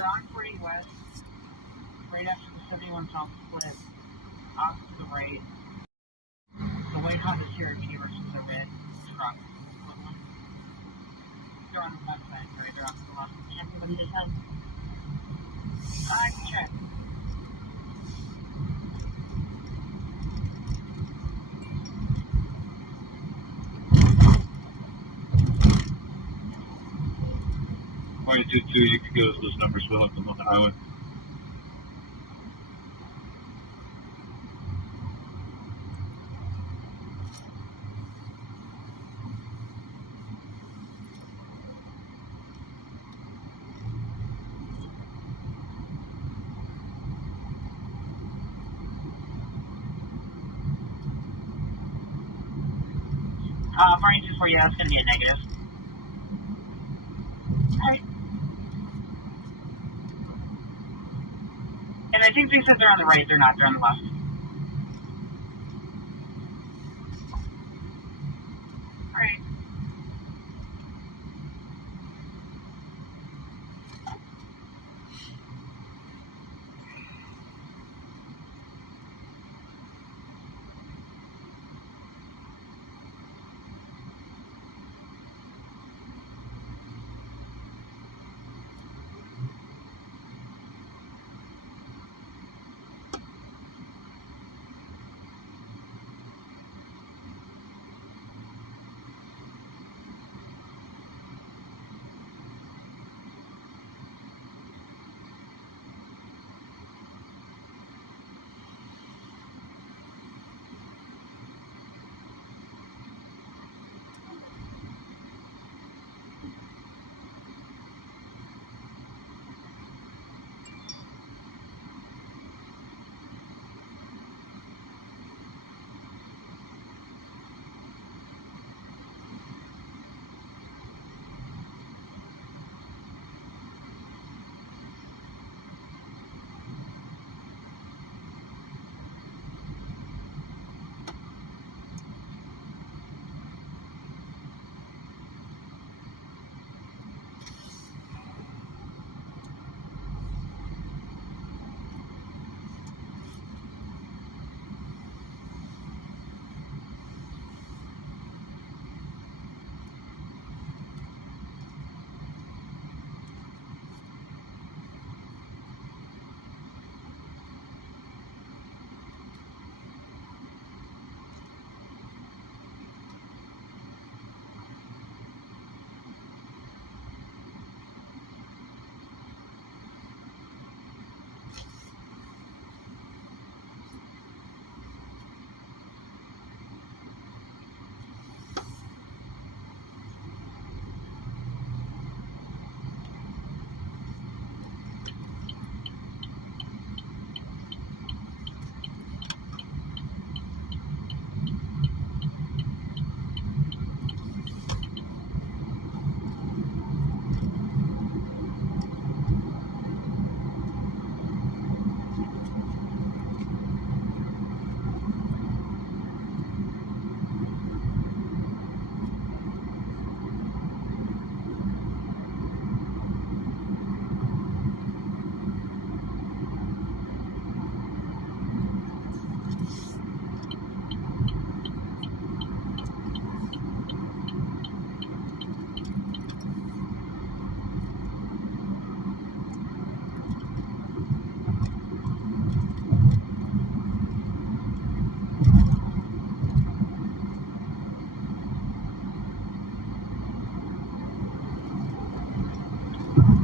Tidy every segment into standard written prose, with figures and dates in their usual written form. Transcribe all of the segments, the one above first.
They're on 40 West, right after the 71 South split, off to the right. The white Honda Cherokee versus the red truck equivalent. They're on the left side, right? They're off to the left. Check for them this time. I can check. Why you do too, you could give us those numbers, we'll have them on the highway. Barney 240, yeah, that's going to be a negative. Alright. And I think they said they're on the right, they're not, they're on the left. Alright.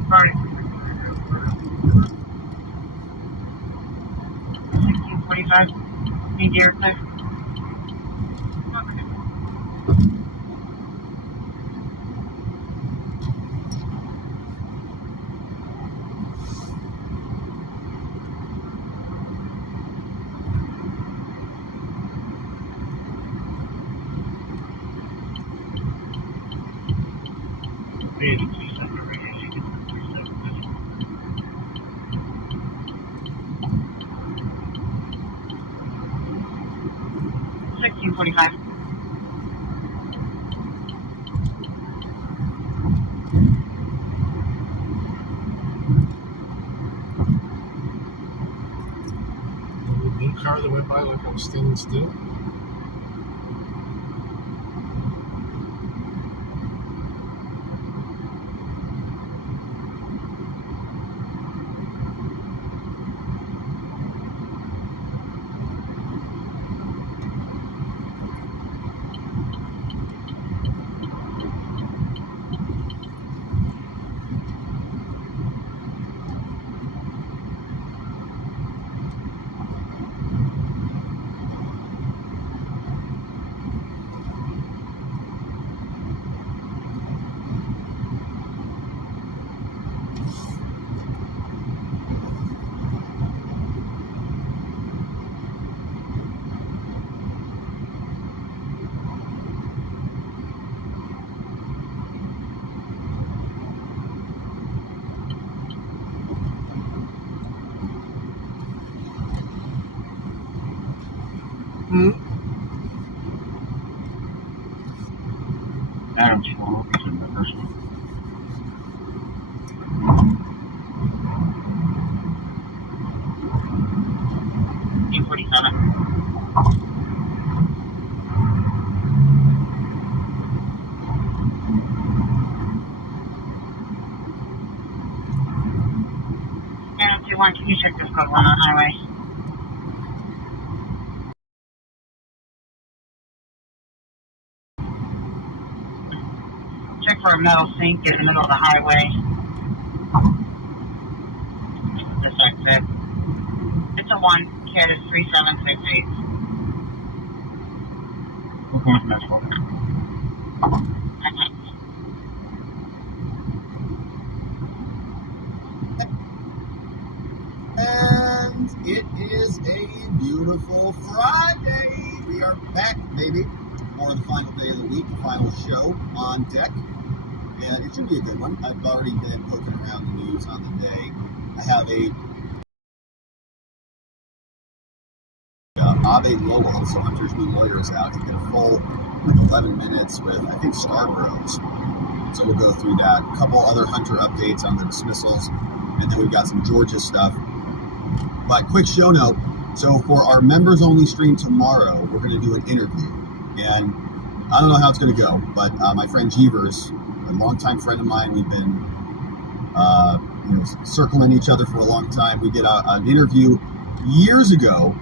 Alright. 1645. Need the airplane. $16.45. car that went by like I was standing still. Adam's phone is in the first one. And if you want, can you check this code 1 on highway? Check for a metal sink in the middle of the highway. This exit. It's a 1, CAT is 3768. We're going to next one. Okay. And it is a beautiful Friday. We are back, baby, for the final day of the week, the final show on deck. And it should be a good one. I've already been poking around the news on the day. I have a Abe Lowell, so Hunter's new lawyer, is out. He did a full 11 minutes with, I think, Scarborough's. So we'll go through that. A couple other Hunter updates on the dismissals, and then we've got some Georgia stuff. But quick show note, so for our members-only stream tomorrow, we're going to do an interview. And I don't know how it's going to go, but my friend Jeevers, a longtime friend of mine, we've been circling each other for a long time. We did an interview years ago,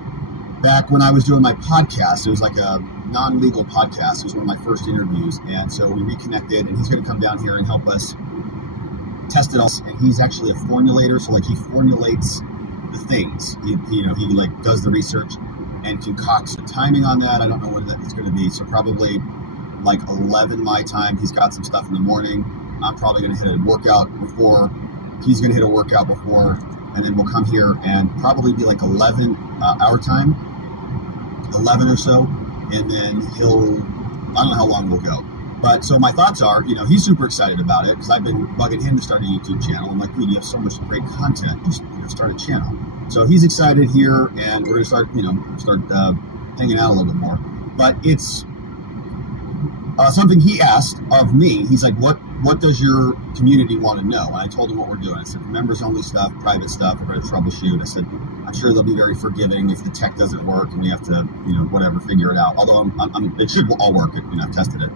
back when I was doing my podcast. It was like a non-legal podcast. It was one of my first interviews. And so we reconnected, and he's going to come down here and help us test it all. And he's actually a formulator, so like he formulates the things. He like does the research and concocts the timing on that. I don't know when that is going to be. So probably like 11 my time. He's got some stuff in the morning. I'm probably going to hit a workout before. He's going to hit a workout before, and then we'll come here and probably be like 11 our time, 11 or so, and then I don't know how long we'll go. But so my thoughts are, he's super excited about it because I've been bugging him to start a YouTube channel. I'm like, dude, you have so much great content. Just start a channel. So he's excited here, and we're gonna start hanging out a little bit more. But it's something he asked of me. He's like, what does your community want to know? And I told him what we're doing. I said, members only stuff, private stuff, we're going to troubleshoot. I said, I'm sure they'll be very forgiving if the tech doesn't work and we have to, whatever, figure it out. Although it should all work. I've tested it.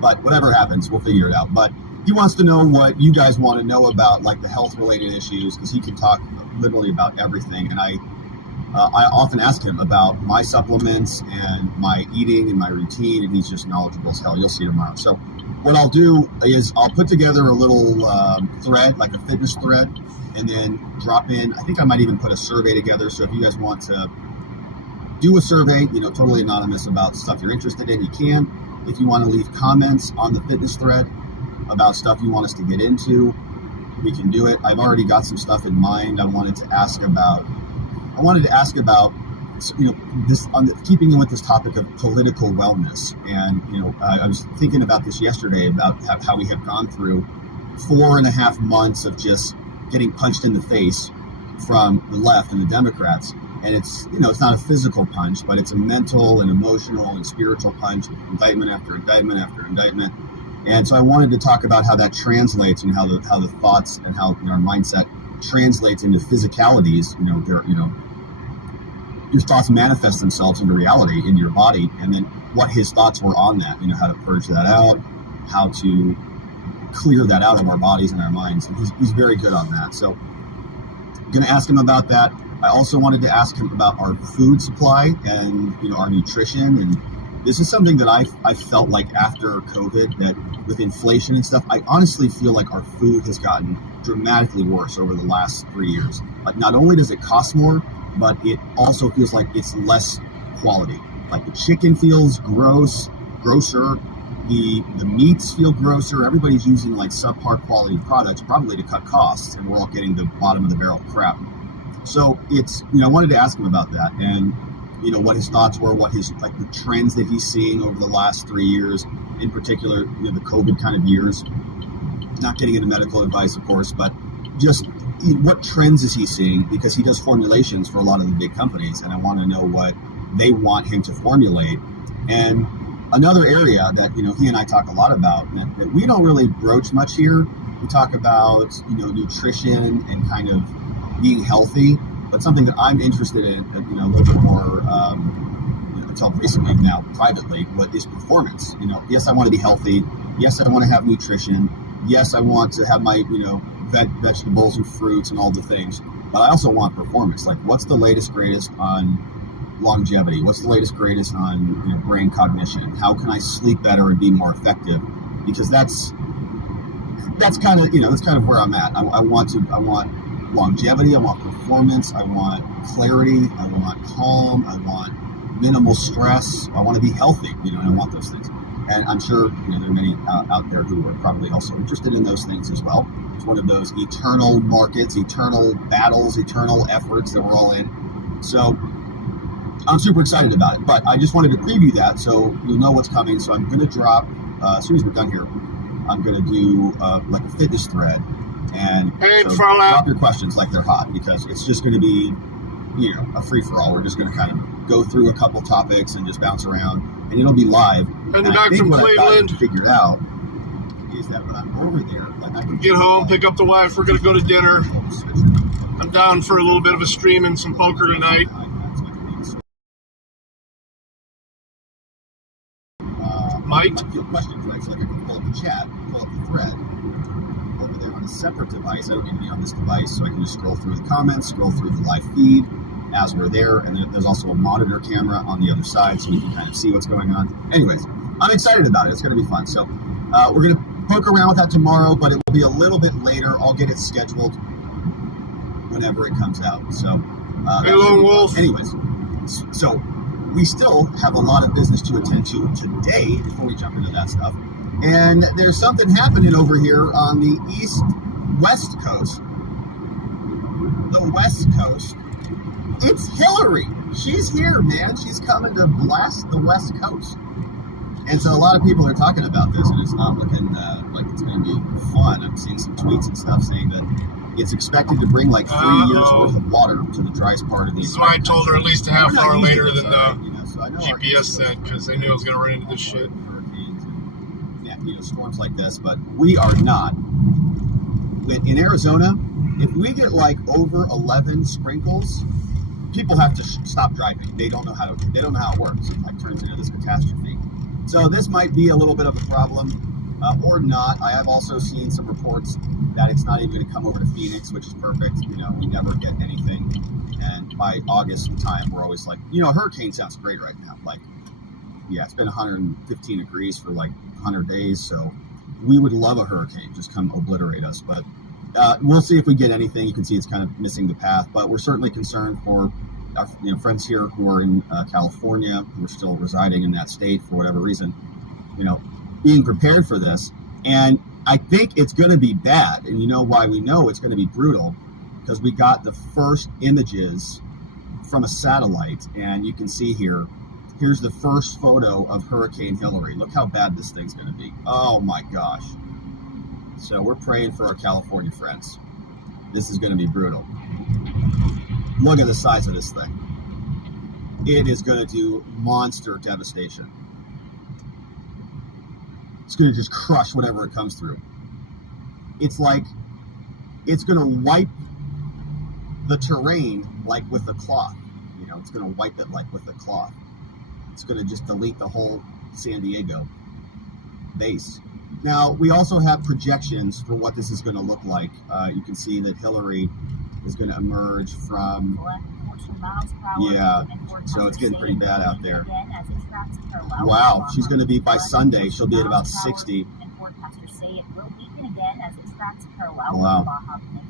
But whatever happens, we'll figure it out. But he wants to know what you guys want to know about, like the health-related issues, because he can talk literally about everything. And I often ask him about my supplements and my eating and my routine, and he's just knowledgeable as hell. You'll see tomorrow. So what I'll do is I'll put together a little thread, like a fitness thread, and then drop in. I think I might even put a survey together. So if you guys want to do a survey, totally anonymous about stuff you're interested in, you can. If you want to leave comments on the fitness thread about stuff you want us to get into, we can do it. I've already got some stuff in mind. I wanted to ask about this, keeping in with this topic of political wellness. And I was thinking about this yesterday about how we have gone through 4.5 months of just getting punched in the face from the left and the Democrats. And it's not a physical punch, but it's a mental and emotional and spiritual punch, indictment after indictment after indictment. And so I wanted to talk about how that translates and how the thoughts and how our mindset translates into physicalities. your thoughts manifest themselves into reality in your body, and then what his thoughts were on that, how to purge that out, how to clear that out of our bodies and our minds. And he's very good on that. So I'm going to ask him about that. I also wanted to ask him about our food supply and, our nutrition. And this is something that I felt like after COVID, that with inflation and stuff, I honestly feel like our food has gotten dramatically worse over the last 3 years. Like, not only does it cost more, but it also feels like it's less quality. Like, the chicken feels grosser. The meats feel grosser. Everybody's using like subpar quality products, probably to cut costs, and we're all getting the bottom of the barrel crap. So it's, I wanted to ask him about that, and what his thoughts were, what his the trends that he's seeing over the last 3 years, in particular, the COVID kind of years. Not getting into medical advice, of course, but just what trends is he seeing? Because he does formulations for a lot of the big companies, and I want to know what they want him to formulate. And another area that he and I talk a lot about that we don't really broach much here. We talk about nutrition and kind of being healthy, but something that I'm interested in a little bit more until recently now privately, what is performance. Yes, I want to be healthy. Yes, I want to have nutrition. Yes, I want to have my vegetables and fruits and all the things, but I also want performance. Like, what's the latest greatest on longevity? What's the latest greatest on brain cognition? How can I sleep better and be more effective? Because that's kind of where I'm at. I want longevity. I want performance. I want clarity. I want calm. I want minimal stress. I want to be healthy. And I want those things. And I'm sure there are many out there who are probably also interested in those things as well. It's one of those eternal markets, eternal battles, eternal efforts that we're all in. So I'm super excited about it, but I just wanted to preview that so you'll know what's coming. So I'm going to drop, as soon as we're done here, I'm going to do like a fitness thread, and so drop your questions like they're hot, because it's just going to be, a free-for-all. We're just going to kind of go through a couple topics and just bounce around, and it'll be live. And back from Cleveland. I've figured out is that when I'm over there, like, I can get home, pick up the wife, we're going to go to dinner. I'm down for a little bit of a stream and some poker tonight. Might. Feel questions, right? So like I can pull up the chat, pull up the thread over there on a separate device. I don't need to be on this device, so I can just scroll through the comments, scroll through the live feed as we're there, and then there's also a monitor camera on the other side, so we can kind of see what's going on. Anyways, I'm excited about it. It's going to be fun. So we're going to poke around with that tomorrow, but it will be a little bit later. I'll get it scheduled whenever it comes out. So hey, Lone Wolf. Anyways, so we still have a lot of business to attend to today before we jump into that stuff. And there's something happening over here on the west coast. The West Coast. It's Hillary. She's here, man. She's coming to blast the West Coast. And so a lot of people are talking about this, and it's not looking like it's going to be fun. I'm seeing some tweets and stuff saying that it's expected to bring like 3 years worth of water to the driest part of the So I told her at least a half hour later than the so GPS said, because they knew I was going to run into this shit. Hurricanes and storms like this, but we are not. In Arizona, if we get like over 11 sprinkles, people have to stop driving. They don't know how it works. It like turns into this catastrophe. So this might be a little bit of a problem, or not. I have also seen some reports that it's not even going to come over to Phoenix, which is perfect. We never get anything. And by August time, we're always like, a hurricane sounds great right now. Like, yeah, it's been 115 degrees for like 100 days. So we would love a hurricane, just come obliterate us. But we'll see if we get anything. You can see it's kind of missing the path, but we're certainly concerned for our friends here who are in California, who are still residing in that state for whatever reason, being prepared for this. And I think it's going to be bad. And you know why we know it's going to be brutal? Because we got the first images from a satellite, and you can see here's the first photo of Hurricane Hillary. Look how bad this thing's going to be. Oh my gosh. So we're praying for our California friends. This is going to be brutal. Look at the size of this thing. It is going to do monster devastation. It's going to just crush whatever it comes through. It's like it's going to wipe the terrain like with a cloth. Diego. It's going to wipe it like with a cloth. It's going to just delete the whole San Diego base. Now, we also have projections for what this is going to look like. You can see that Hillary is going to emerge from, yeah, so it's getting pretty bad out there. Wow, she's going to be, by Sunday, she'll be at about 60. Wow.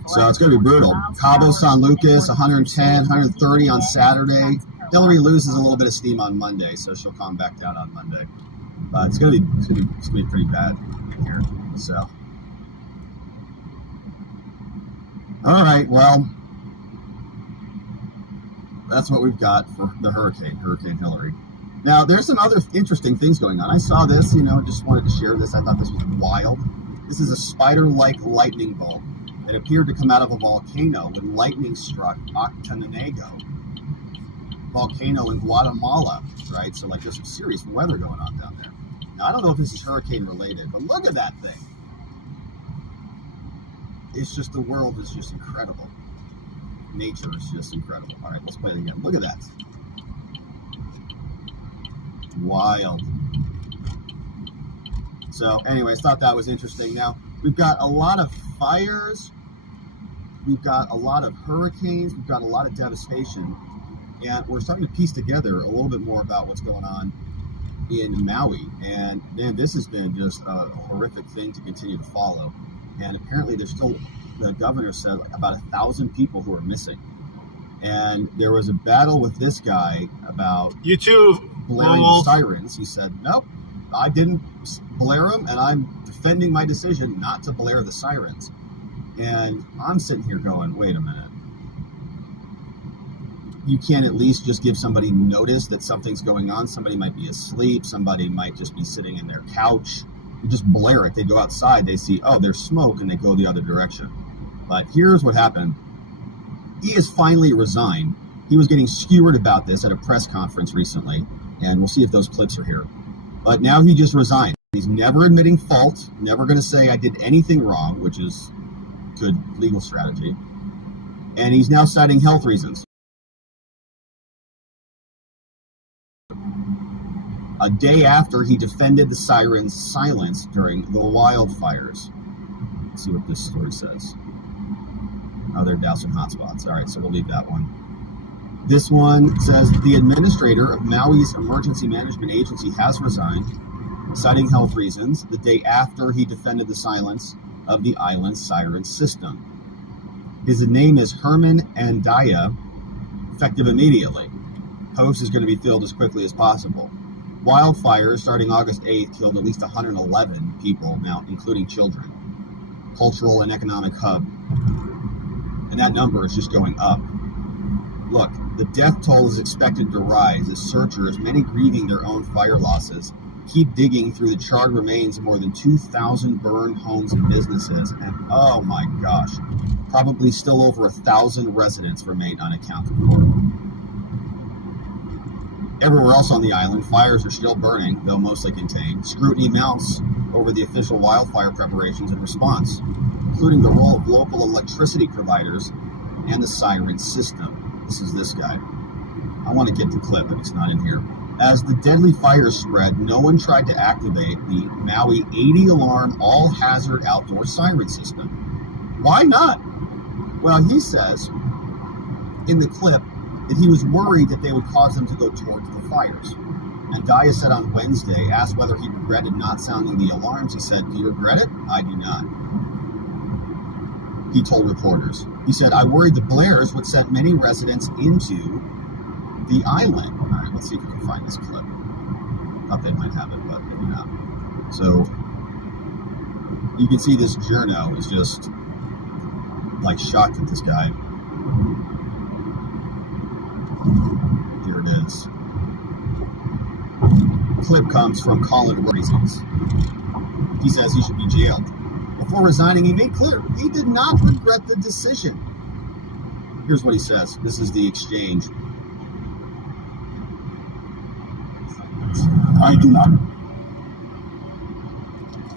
So it's going to be brutal. Cabo San Lucas, 110, 130 on Saturday. Hillary loses a little bit of steam on Monday, so she'll calm back down on Monday. But it's going to be pretty bad here. So, all right. Well, that's what we've got for the Hurricane Hillary. Now, there's some other interesting things going on. I saw this, just wanted to share this. I thought this was wild. This is a spider-like lightning bolt that appeared to come out of a volcano when lightning struck inDOCtriNATION volcano in Guatemala, right? So, there's some serious weather going on down there. Now, I don't know if this is hurricane related, but look at that thing. It's just, the world is just incredible. Nature is just incredible. All right, let's play it again. Look at that. Wild. So, anyways, thought that was interesting. Now, we've got a lot of fires. We've got a lot of hurricanes. We've got a lot of devastation. And we're starting to piece together a little bit more about what's going on in Maui. And, man, this has been just a horrific thing to continue to follow. And apparently there's still, the governor said, about 1,000 people who are missing. And there was a battle with this guy about you too, blaring the sirens. He said, nope, I didn't blare them, and I'm defending my decision not to blare the sirens. And I'm sitting here going, wait a minute. You can't at least just give somebody notice that something's going on. Somebody might be asleep. Somebody might just be sitting in their couch. You just blare it. They go outside. They see, oh, there's smoke, and they go the other direction. But here's what happened. He has finally resigned. He was getting skewered about this at a press conference recently, and we'll see if those clips are here. But now he just resigned. He's never admitting fault, never going to say I did anything wrong, which is good legal strategy. And he's now citing health reasons. A day after he defended the sirens' silence during the wildfires. Let's see what this story says. Oh, they're dousing hotspots. All right, so we'll leave that one. This one says the administrator of Maui's emergency management agency has resigned, citing health reasons, the day after he defended the silence of the island's siren system. His name is Herman Andaya, effective immediately. Post is going to be filled as quickly as possible. Wildfires starting August 8th killed at least 111 people, now including children. Cultural and economic hub. And that number is just going up. Look, the death toll is expected to rise as searchers, many grieving their own fire losses, keep digging through the charred remains of more than 2,000 burned homes and businesses. And oh my gosh, probably still over 1,000 residents remain unaccounted for. Everywhere else on the island, fires are still burning, though mostly contained. Scrutiny mounts over the official wildfire preparations and response, including the role of local electricity providers and the siren system. This is this guy. I want to get the clip, but it's not in here. As the deadly fires spread, no one tried to activate the Maui 80-alarm all-hazard outdoor siren system. Why not? Well, he says in the clip that he was worried that they would cause them to go towards the fires. And Daya said on Wednesday, asked whether he regretted not sounding the alarms. He said, do you regret it? I do not. He told reporters. He said, I worried the blares would set many residents into the island. All right, let's see if we can find this clip. Thought they might have it, but maybe not. So, you can see this journo is just, shocked at this guy. Here it is. Clip comes from Colin Reasons. He says he should be jailed. Before resigning, he made clear he did not regret the decision. Here's what he says. This is the exchange. I do not.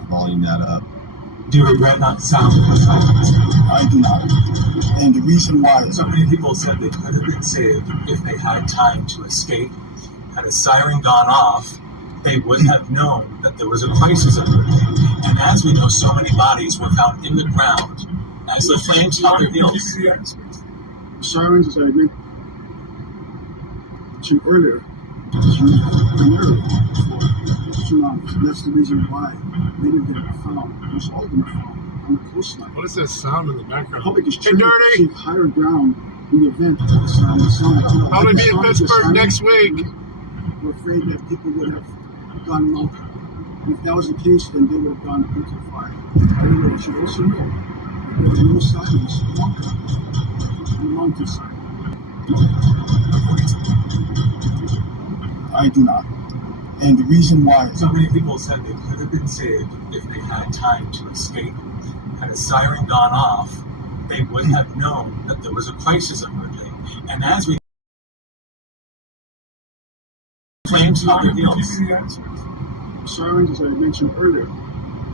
Volume that up. Do you regret not sounding the sirens? I do not. And the reason why is So many people said they could have been saved if they had time to escape. Had a siren gone off, they would have known that there was a crisis emerging. And as we know, so many bodies were found in the ground as the flames held their heels. sirens, as I mentioned earlier, is used primarily for tsunamis. And that's the reason why many of them are found, almost all of them are found on the coastline. What is that sound in the The background? public is Hey, trained to Dirty! seek higher ground in the event of the sound. I'm going to be in Pittsburgh next week. We're afraid that people would have gone mountain. If that was the case, then they would have gone into the fire. Anyway, you should also know that there are no sirens on the mountainside. I do not. And the reason why So many people said they could have been saved if they had time to escape. Had a siren gone off, they would have known that there was a crisis emerging. And as we flames held their heels. sirens, as I mentioned earlier,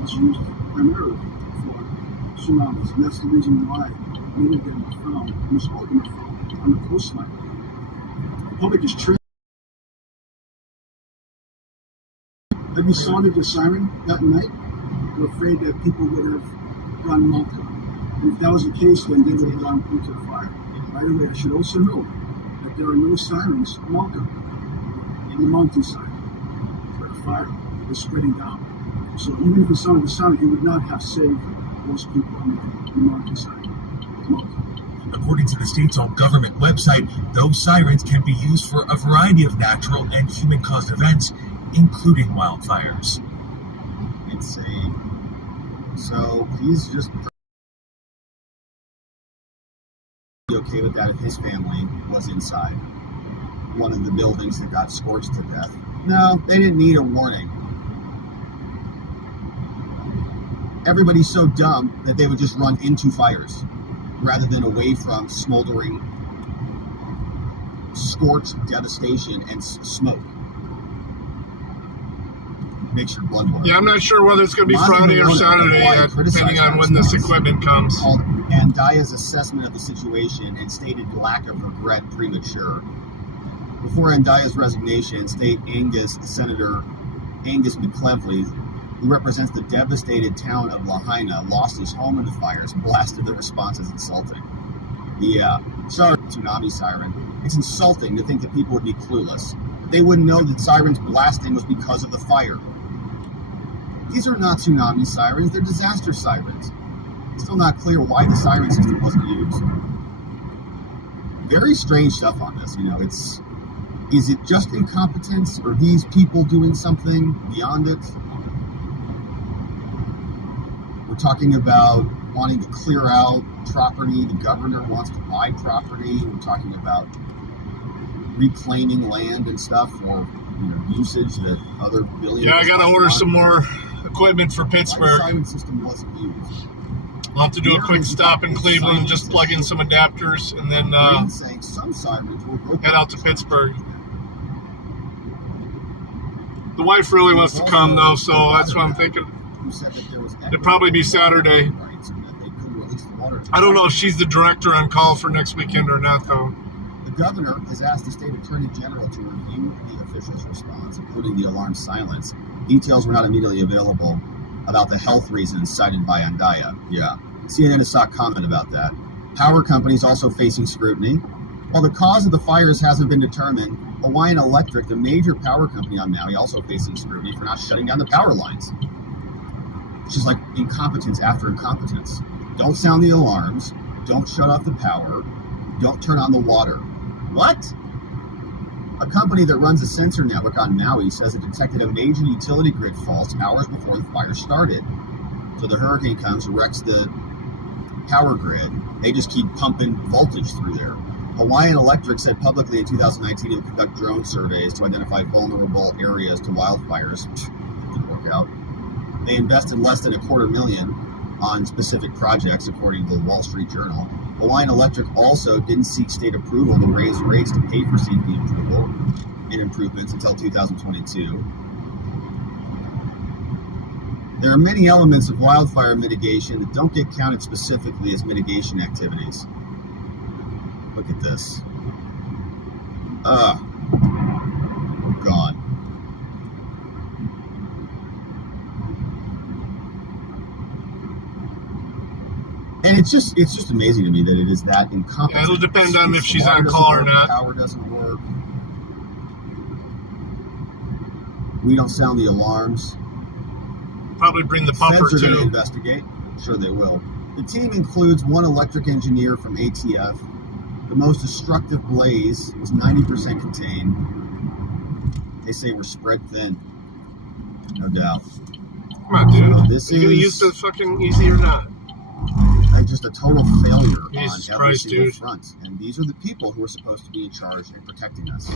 is used primarily for tsunamis. And that's the reason why many of them are found, almost all of them are found on the coastline. The public is trained. Have you sounded the siren that night? We're afraid that people would have gone mountain. And if that was the case, then they would have gone into the fire. By the way, I should also know that there are no sirens mountain in the mountainside where the fire is spreading down. So even if it sounded the siren, it would not have saved those people on the mountainside. According to the state's own government website, those sirens can be used for a variety of natural and human-caused events, including wildfires. Insane. So he's just okay with that if his family was inside one of the buildings that got scorched to death. No, they didn't need a warning. Everybody's so dumb that they would just run into fires rather than away from smoldering, scorched devastation and smoke. Makes your blood boil. Yeah, I'm not sure whether it's going to be Friday or Saturday yet, depending on when this equipment comes. Called Andaya's assessment of the situation and stated lack of regret premature. Before Andaya's resignation, State Senator Angus McClevely, who represents the devastated town of Lahaina, lost his home in the fires, blasted the response as insulting. Yeah, sorry, tsunami siren. It's insulting to think that people would be clueless. They wouldn't know that sirens blasting was because of the fire. These are not tsunami sirens, they're disaster sirens. It's still not clear why the siren system wasn't used. Very strange stuff on this, is it just incompetence, or these people doing something beyond it? We're talking about wanting to clear out property. The governor wants to buy property. We're talking about reclaiming land and stuff for usage that other billionaires. Yeah, I got to order some more equipment for Why the Pittsburgh. siren system wasn't used. I'll have to do a quick stop in Cleveland and just plug in some adapters and then Saying some sirens were broken. head out to Pittsburgh. The wife really wants to come though, so that's what I'm thinking. Who said that there was It'd probably be Saturday. rights and that they couldn't release the water. I don't know if she's the director on call for next weekend or not though. The governor has asked the state attorney general to review the official's response, including the alarm silence. Details were not immediately available about the health reasons cited by Andaya. Yeah. CNN has sought comment about that. Power companies also facing scrutiny. While the cause of the fires hasn't been determined, Hawaiian Electric, the major power company on Maui, also facing scrutiny for not shutting down the power lines. It's just like incompetence after incompetence. Don't sound the alarms. Don't shut off the power. Don't turn on the water. What? A company that runs a sensor network on Maui says it detected a major utility grid fault hours before the fire started. So the hurricane comes, wrecks the power grid. They just keep pumping voltage through there. Hawaiian Electric said publicly in 2019 it would conduct drone surveys to identify vulnerable areas to wildfires. Didn't work out. They invested less than $250,000 on specific projects, according to the Wall Street Journal. Hawaiian Electric also didn't seek state approval to raise rates to pay for safety improvements until 2022. There are many elements of wildfire mitigation that don't get counted specifically as mitigation activities. Look at this. God. And it's just amazing to me that it is that incompetent. Yeah, it'll depend on if she's on call or not. Power doesn't work. We don't sound the alarms. Probably bring the pumper Feds are going to too. investigate. Sure they will. The team includes one electric engineer from ATF. The most destructive blaze was 90% contained. They say we're spread thin. No doubt. Come on, dude. So this Are you going to is use the fucking easy or not? just a total failure Jesus on every Christ, single dude. front. And these are the people who are supposed to be in charge and protecting us.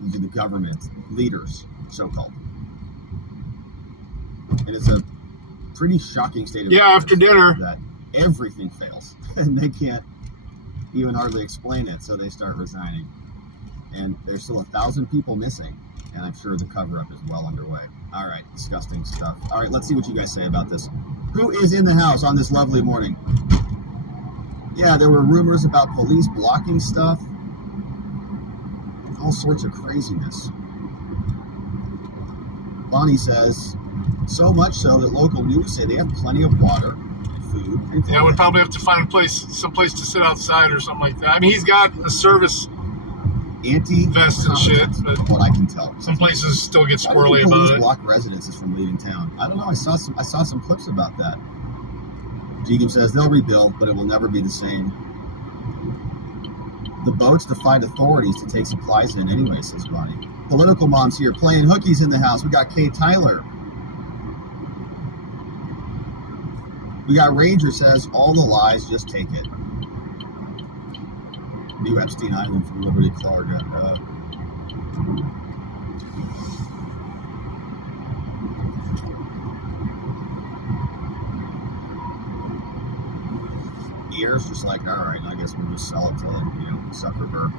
These are the government leaders, so-called. And it's a pretty shocking state of affairs after dinner. that everything fails. And they can't even hardly explain it, so they start resigning. And there's still 1,000 people missing, and I'm sure the cover-up is well underway. All right, disgusting stuff. All right, let's see what you guys say about this. Who is in the house on this lovely morning? Yeah, there were rumors about police blocking stuff. All sorts of craziness. Bonnie says, so much so that local news say they have plenty of water, food, and Yeah, we'd probably have to find some place to sit outside or something like that. I mean, he's got a service vest and shit, but what I can tell. some places still get Why do squirrely the police about it. block residences from leaving town? I don't know. I saw some clips about that. Jeegum says they'll rebuild, but it will never be the same. The boats defied authorities to take supplies in anyway, says Bonnie. Political moms here playing hookies in the house. We got Kay Tyler. We got Ranger says all the lies, just take it. New Epstein Island from Liberty Clark. Ears just like, all right, I guess we'll just sell it to Zuckerberg.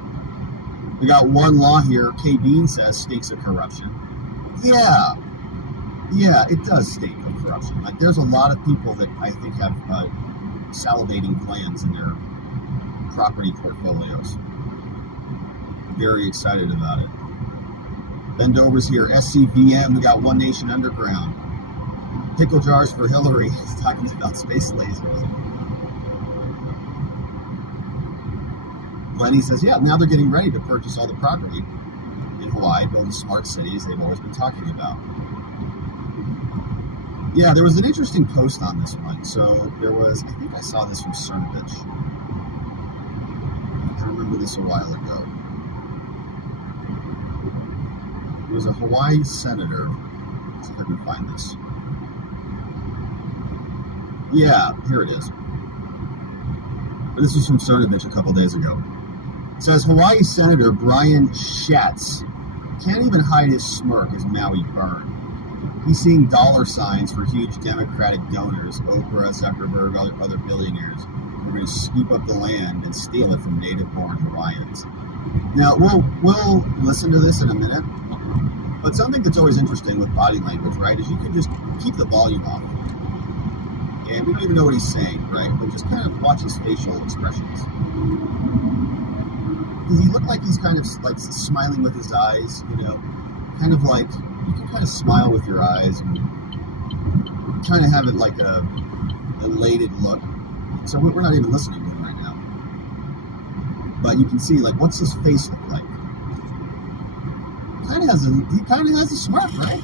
We got one law here. K. Bean says stinks of corruption. Yeah, it does stink of corruption. Like there's a lot of people that I think have salivating plans in their property portfolios. Very excited about it. Bend over's here. SCVM. We got One Nation Underground. Pickle jars for Hillary. He's talking about space lasers. Lenny says, yeah, now they're getting ready to purchase all the property in Hawaii, building smart cities they've always been talking about. Yeah, there was an interesting post on this one. So there was, I think I saw this from Cernovich. I remember this a while ago. It was a Hawaii senator. Let's see if I can find this. Yeah, here it is. This was from Cernovich a couple days ago. It says Hawaii Senator Brian Schatz can't even hide his smirk as Maui burned. He's seeing dollar signs for huge Democratic donors, Oprah, Zuckerberg, other billionaires. We're going to scoop up the land and steal it from native-born Hawaiians. Now, we'll listen to this in a minute, but something that's always interesting with body language, right, is you can just keep the volume off. And we don't even know what he's saying, right? But just kind of watch his facial expressions. Because he looked like he's kind of like smiling with his eyes, kind of like, you can kind of smile with your eyes and kind of have it like a elated look. So we're not even listening to him right now. But you can see, like, what's his face look like? He kind of has a smirk, right?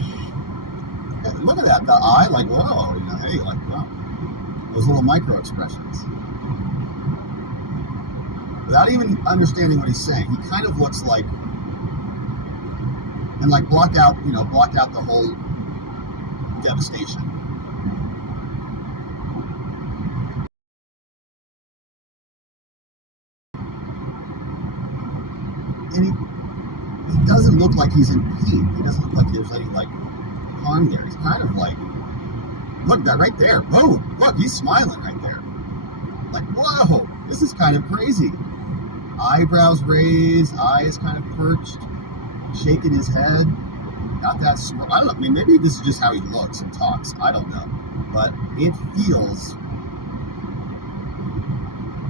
Look at that, the eye, like, whoa, hey, like, wow. Those little micro expressions. Without even understanding what he's saying, he kind of looks like, and like block out the whole devastation. And he doesn't look like he's in pain. He doesn't look like there's any like harm there. He's kind of like, look, that right there. Whoa, look, he's smiling right there. Like, whoa, this is kind of crazy. Eyebrows raised, eyes kind of perched, shaking his head. Not that smart. I don't know. I mean, maybe this is just how he looks and talks. I don't know. But it feels,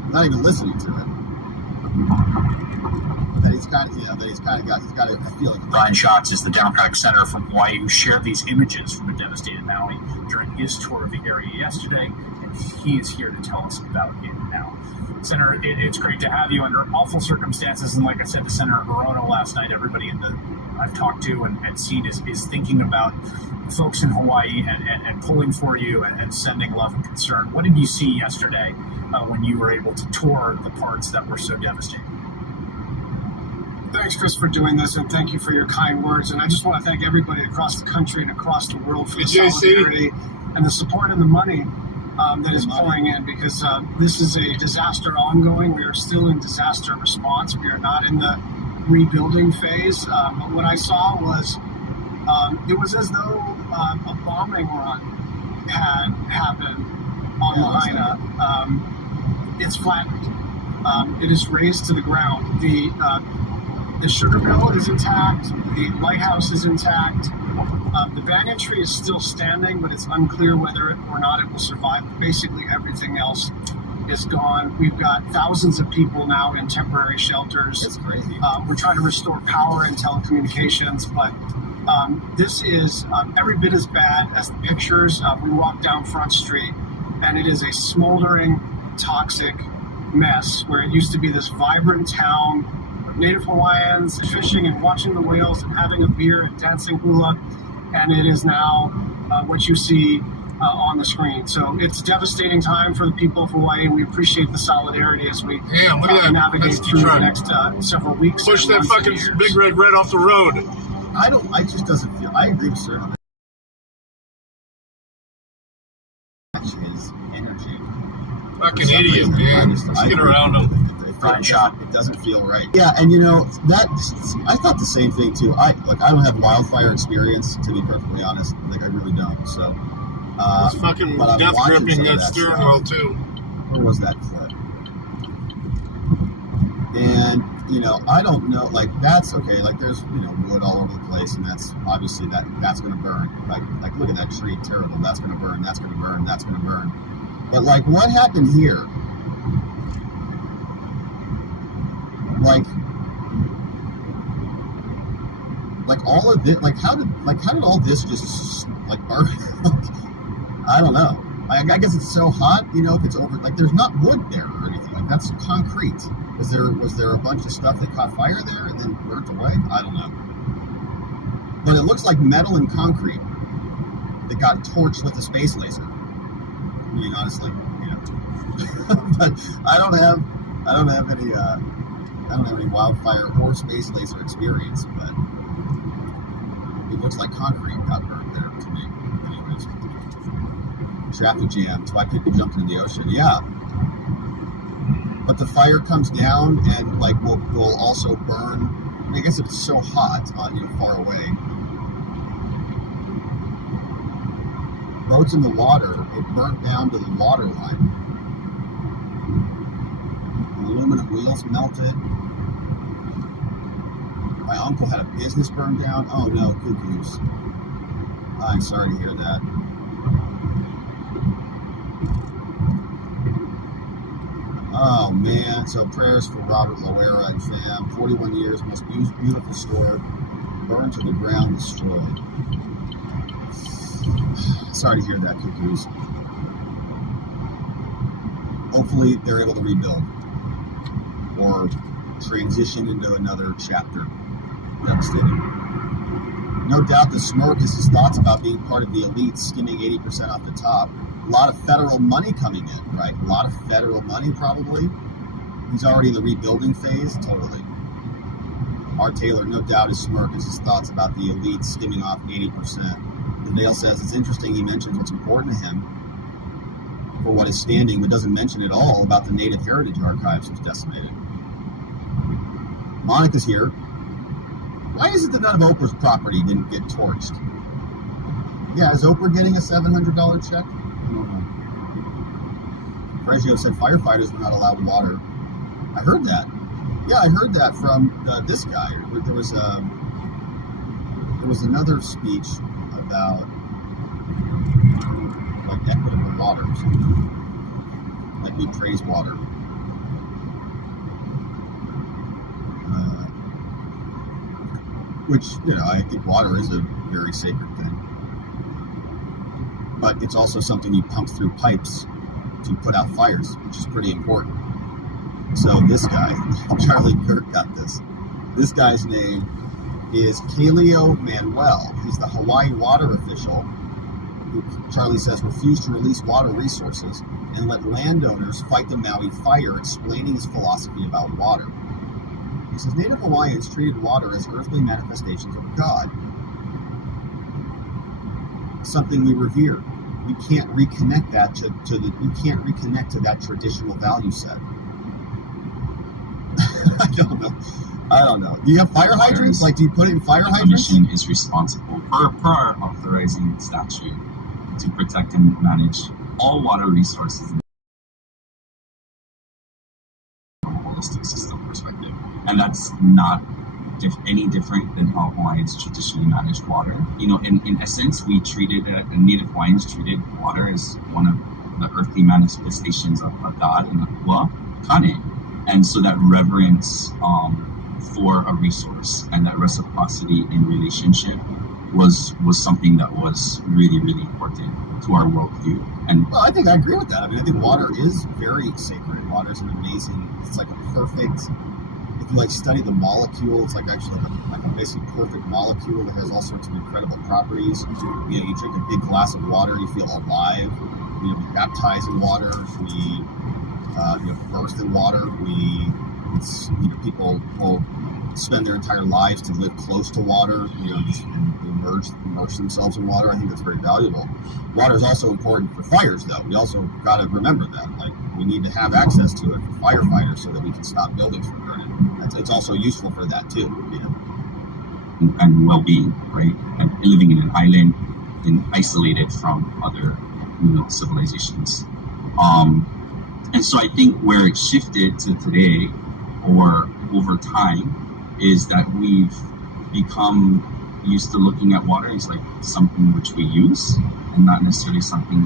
I'm not even listening to it, that he's got a feeling. Brian Schatz is the Democratic senator from Hawaii who shared these images from a devastated Maui during his tour of the area yesterday, and he is here to tell us about it now. Senator, it's great to have you under awful circumstances, and like I said to Senator Hirono last night, everybody I've talked to and seen is thinking about folks in Hawaii and pulling for you and sending love and concern. What did you see yesterday when you were able to tour the parts that were so devastating? Thanks, Chris, for doing this, and thank you for your kind words. And I just want to thank everybody across the country and across the world for the solidarity and the support and the money that is pouring in, because this is a disaster ongoing. We are still in disaster response. We are not in the rebuilding phase. But what I saw was it was as though a bombing run had happened on Lahaina. It's flattened. It is razed to the ground. The sugar mill is intact. The lighthouse is intact. The banyan tree is still standing, but it's unclear whether or not it will survive. Basically, everything else is gone. We've got thousands of people now in temporary shelters. It's crazy. We're trying to restore power and telecommunications, but this is every bit as bad as the pictures. We walked down Front Street, and it is a smoldering, toxic mess where it used to be this vibrant town of Native Hawaiians fishing and watching the whales and having a beer and dancing hula, and it is now what you see on the screen. So it's a devastating time for the people of Hawaii. We appreciate the solidarity as we navigate through the next several weeks. Push that fucking big red off the road. I just doesn't feel, I agree with Sir. His energy. Fucking idiot, man. Let's get around him. It doesn't feel right. Yeah, and that I thought the same thing too. I don't have wildfire experience, to be perfectly honest. I really don't. So it's fucking death gripping that steering wheel too. Where was that clip? And I don't know. That's okay. There's wood all over the place, and that's obviously that's going to burn. Like look at that tree, terrible. That's going to burn. That's going to burn. That's going to burn. But what happened here? All of this, how did all this just burn? I don't know. I guess it's so hot, if it's over, there's not wood there or anything. That's concrete. Was there a bunch of stuff that caught fire there and then burnt away? I don't know. But it looks like metal and concrete that got torched with a space laser. I mean, honestly, but I don't have any wildfire or space laser experience, but it looks like concrete got burned there to me. Anyways, traffic jams. Why people jumping in the ocean? Yeah, but the fire comes down and will also burn. I guess if it's so hot, far away. Roads in the water. It burnt down to the water line. Aluminum wheels melted. My uncle had a business burned down. Oh no, cuckoos. I'm sorry to hear that. Oh man, so prayers for Robert Loera and fam. 41 years, most beautiful store, burned to the ground, destroyed. Sorry to hear that, cuckoos. Hopefully they're able to rebuild or transition into another chapter. Devastating. No doubt the smirk is his thoughts about being part of the elite, skimming 80% off the top. A lot of federal money coming in, right? A lot of federal money, probably. He's already in the rebuilding phase, totally. R. Taylor, no doubt his smirk is his thoughts about the elite, skimming off 80%. The Dale says it's interesting he mentions what's important to him for what is standing, but doesn't mention at all about the Native Heritage Archives was decimated. Monica's here. Why is it that none of Oprah's property didn't get torched? Yeah, is Oprah getting a $700 check? I don't know. Reggio said firefighters were not allowed water. I heard that. Yeah, I heard that from this guy. There was there was another speech about like equitable water or something. Like we praise water. Which, you know, I think water is a very sacred thing. But it's also something you pump through pipes to put out fires, which is pretty important. So this guy, Charlie Kirk, got this. This guy's name is Kaleo Manuel. He's the Hawaii water official who, Charlie says, refused to release water resources and let landowners fight the Maui fire, explaining his philosophy about water. He says Native Hawaiians treated water as earthly manifestations of God, something we revere. We can't reconnect that you can't reconnect to that traditional value set. I don't know. Do you have fire hydrants? Like, do you put it in fire hydrants? The commission is responsible per our authorizing statute to protect and manage all water resources from a holistic system perspective. And that's not any different than how Hawaiians traditionally managed water. You know, in essence, we treated Native Hawaiians treated water as one of the earthly manifestations of God and Akua Kane. And so that reverence for a resource and that reciprocity in relationship was something that was really, really important to our worldview. And well, I think I agree with that. I mean, I think water is very sacred. Water is an amazing, it's like a perfect, if you like study the molecule, it's like actually like a basically perfect molecule that has all sorts of incredible properties. You know, you drink a big glass of water, you feel alive. You know, we baptize in water, we birth in water. People will spend their entire lives to live close to water, you know, just immerse themselves in water. I think that's very valuable. Water is also important for fires, though. We also got to remember that, like, we need to have access to it for firefighters so that we can stop buildings from burning. It's also useful for that too, you know. And well-being, right? And living in an island and isolated from other, civilizations. And so I think where it shifted to today, or over time, is that we've become used to looking at water as like something which we use, and not necessarily something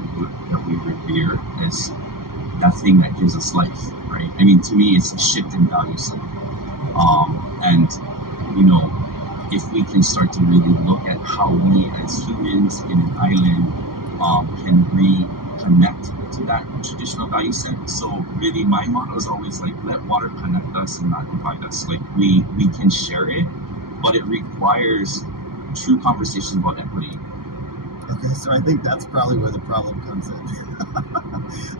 that we revere as that thing that gives us life, right? I mean, to me, it's a shift in value set. And, if we can start to really look at how we as humans in an island can reconnect to that traditional value set. So really my motto is always like, let water connect us and not divide us. Like we can share it, but it requires true conversation about equity. Okay, so I think that's probably where the problem comes in.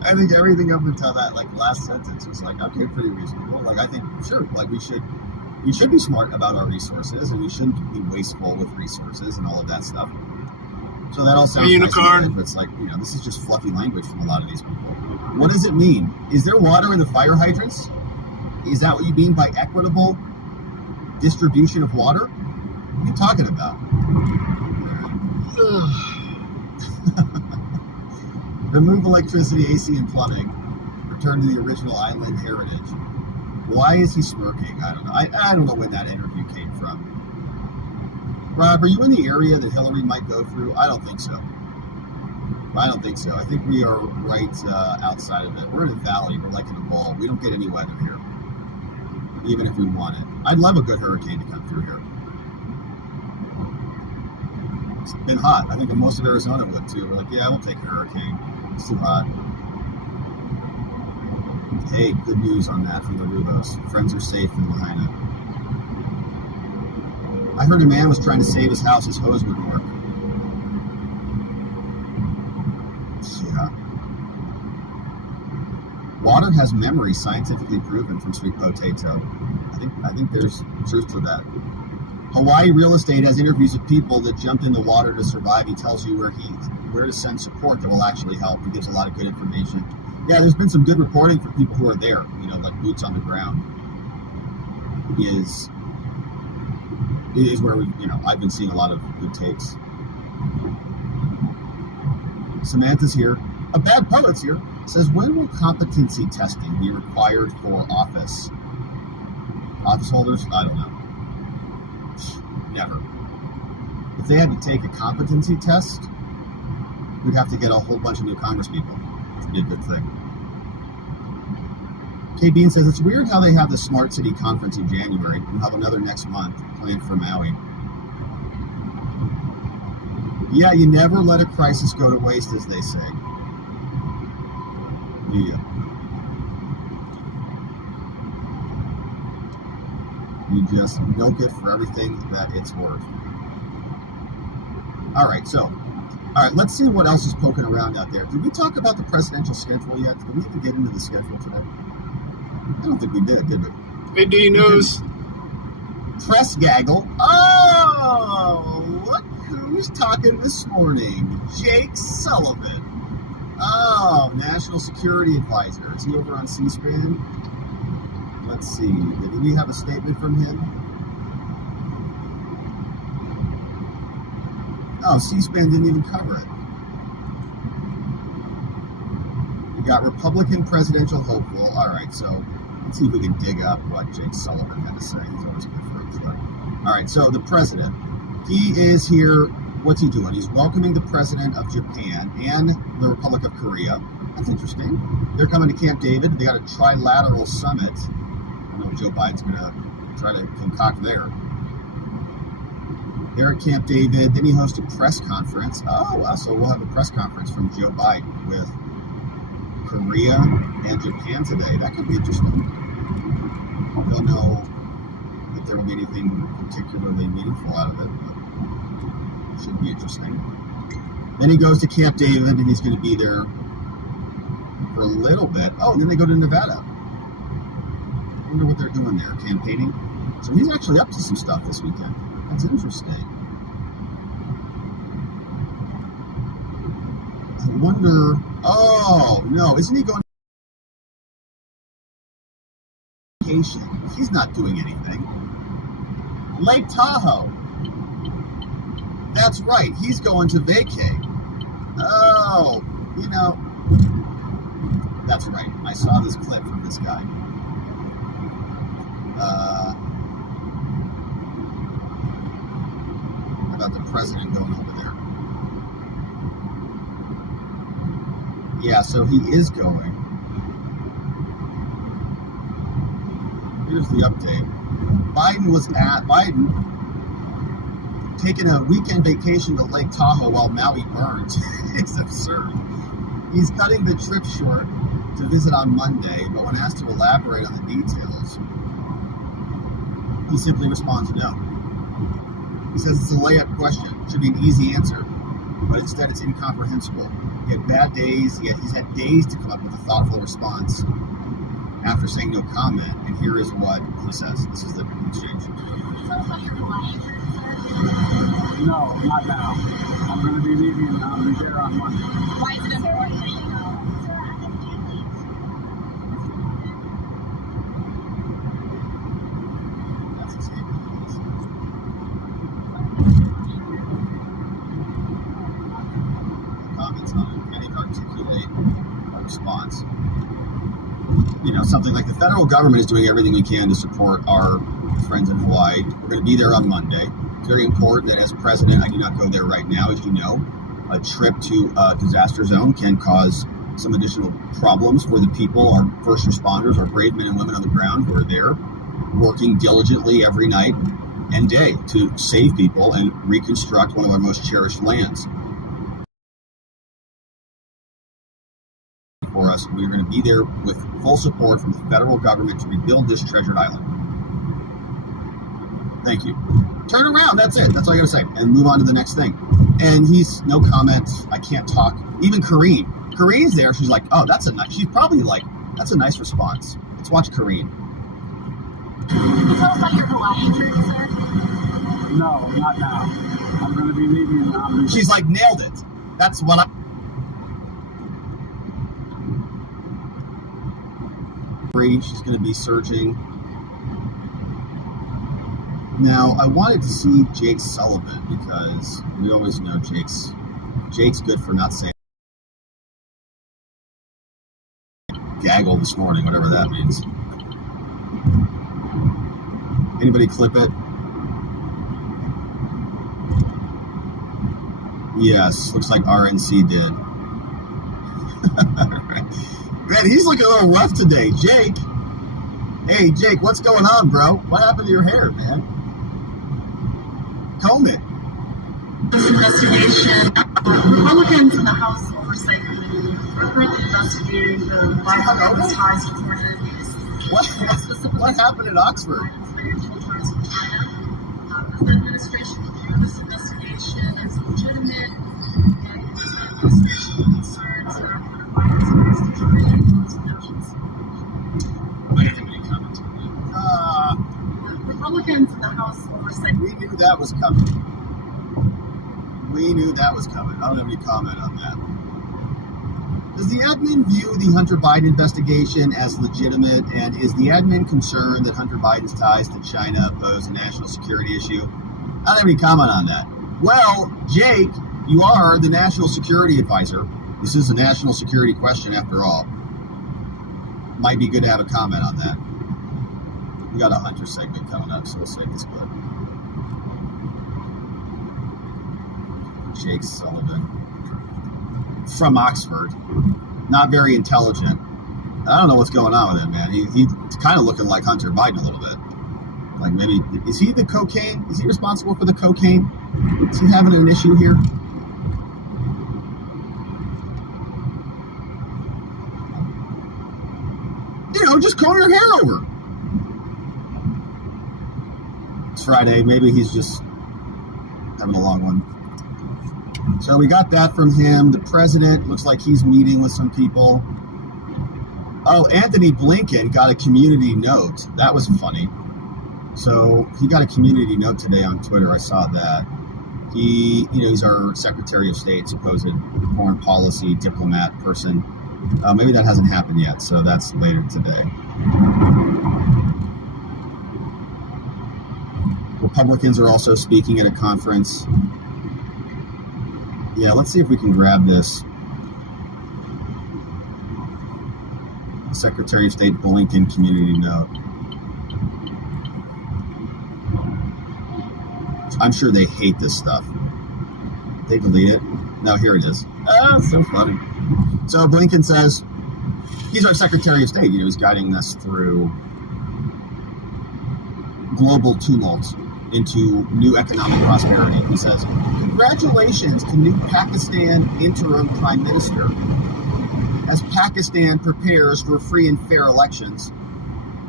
I think everything up until that last sentence was okay, pretty reasonable. I think sure, we should be smart about our resources, and we shouldn't be wasteful with resources and all of that stuff. So that all sounds nice, but it's this is just fluffy language from a lot of these people. What does it mean? Is there water in the fire hydrants? Is that what you mean by equitable distribution of water? What are you talking about? Remove electricity, AC, and plumbing. Return to the original island heritage. Why is he smirking? I don't know. I don't know when that interview came from. Rob, are you in the area that Hillary might go through? I don't think so. I think we are right outside of it. We're in a valley. We're like in a bowl. We don't get any weather here, even if we want it. I'd love a good hurricane to come through here. It's been hot. I think most of Arizona would too. We're like, yeah, we'll take a hurricane. It's too hot. Hey, good news on that from the Rubos. Friends are safe in Lahaina. I heard a man was trying to save his house. His hose wouldn't work. Yeah. Water has memory, scientifically proven, from sweet potato. I think there's truth to that. Hawaii Real Estate has interviews with people that jumped in the water to survive. He tells you where to send support that will actually help. He gives a lot of good information. Yeah, there's been some good reporting from people who are there, like boots on the ground. Is where I've been seeing a lot of good takes. Samantha's here. A Bad Poet's here. Says, when will competency testing be required for office holders? I don't know. Never. if they had to take a competency test, we'd have to get a whole bunch of new Congress people. It'd be a good thing. K. Bean says, it's weird how they have the Smart City Conference in January and have another next month planned for Maui. Yeah, you never let a crisis go to waste, as they say. Yeah. You just milk it for everything that it's worth. All right, let's see what else is poking around out there. Did we talk about the presidential schedule yet? Did we even get into the schedule today? I don't think we did we? Hey, D News. Press gaggle. Oh, look who's talking this morning. Jake Sullivan. Oh, National Security Advisor. Is he over on C-SPAN? Let's see. Did we have a statement from him? Oh, C-SPAN didn't even cover it. We got Republican presidential hopeful. All right, so let's see if we can dig up what Jake Sullivan had to say. He's always good for a clip. All right, so the president, he is here. What's he doing? He's welcoming the president of Japan and the Republic of Korea. That's interesting. They're coming to Camp David. They got a trilateral summit. I don't know what Joe Biden's going to try to concoct there. They're at Camp David. Then he hosts a press conference. Oh, wow. So we'll have a press conference from Joe Biden with Korea and Japan today. That could be interesting. I don't know if there will be anything particularly meaningful out of it, but it should be interesting. Then he goes to Camp David, and he's going to be there for a little bit. Oh, and then they go to Nevada. I wonder what they're doing there, campaigning. So he's actually up to some stuff this weekend. That's interesting. I wonder. Oh no, isn't he going on vacation? He's not doing anything. Lake Tahoe. That's right. He's going to vacay. Oh, you know. That's right. I saw this clip from this guy. About the president going over there. Yeah, so he is going. Here's the update. Biden taking a weekend vacation to Lake Tahoe while Maui burns. It's absurd. He's cutting the trip short to visit on Monday, but when asked to elaborate on the details, he simply responds no. He says it's a layup question. It should be an easy answer. But instead it's incomprehensible. He had bad days, yet he's had days to come up with a thoughtful response after saying no comment. And here is what he says. This is the exchange. No, not now. I'm going to be leaving. I'll be there on Monday. Why is it important that you know? Response. You know, something like the federal government is doing everything we can to support our friends in Hawaii. We're going to be there on Monday. It's very important that as president, I do not go there right now. As you know, a trip to a disaster zone can cause some additional problems for the people, our first responders, our brave men and women on the ground who are there working diligently every night and day to save people and reconstruct one of our most cherished lands. For us, we're going to be there with full support from the federal government to rebuild this treasured island. Thank you. Turn around. That's it. That's all I got to say. And move on to the next thing. And he's no comment. I can't talk. Even Kareen's there. She's like, oh, that's a nice. She's probably like, that's a nice response. Let's watch Kareen. Can you tell us about your Hawaii trip, sir? No, not now. I'm going to be leaving. She's like, nailed it. That's what I. She's going to be searching. Now, I wanted to see Jake Sullivan because we always know Jake's good for not saying gaggle this morning, whatever that means. Anybody clip it? Yes, looks like RNC did. Man, he's looking a little rough today. Jake. Hey, Jake, what's going on, bro? What happened to your hair, man? Comb it. This investigation, Republicans in the House Oversight Committee are currently investigating the White House ties to foreign enemies. What happened at Oxford? Financial ties with China. The administration viewed this investigation as legitimate and the administration concerns Hunter Biden's ties to China. I don't have any comments on that. Republicans in the House Oversight. We knew that was coming. I don't have any comment on that. Does the admin view the Hunter Biden investigation as legitimate, and is the admin concerned that Hunter Biden's ties to China pose a national security issue? I don't have any comment on that. Well, Jake, you are the national security advisor. This is a national security question after all. Might be good to have a comment on that. We got a Hunter segment coming up, so we'll save this clip. Jake Sullivan from Oxford, not very intelligent. I don't know what's going on with him, man. He's kind of looking like Hunter Biden a little bit. Like maybe, is he the cocaine? Is he responsible for the cocaine? Is he having an issue here? You know, just comb your hair over. It's Friday. Maybe he's just having a long one. So we got that from him. The president looks like he's meeting with some people. Oh, Anthony Blinken got a community note. That was funny. So he got a community note today on Twitter. I saw that. He's our Secretary of State, supposed foreign policy diplomat person. Maybe that hasn't happened yet, so that's later today. Republicans are also speaking at a conference. Yeah, let's see if we can grab this. Secretary of State Blinken community note. I'm sure they hate this stuff. They delete it. No, here it is. Ah, so funny. So Blinken says he's our Secretary of State. He's guiding us through global tumult into new economic prosperity. He says, congratulations to new Pakistan interim prime minister. As Pakistan prepares for free and fair elections,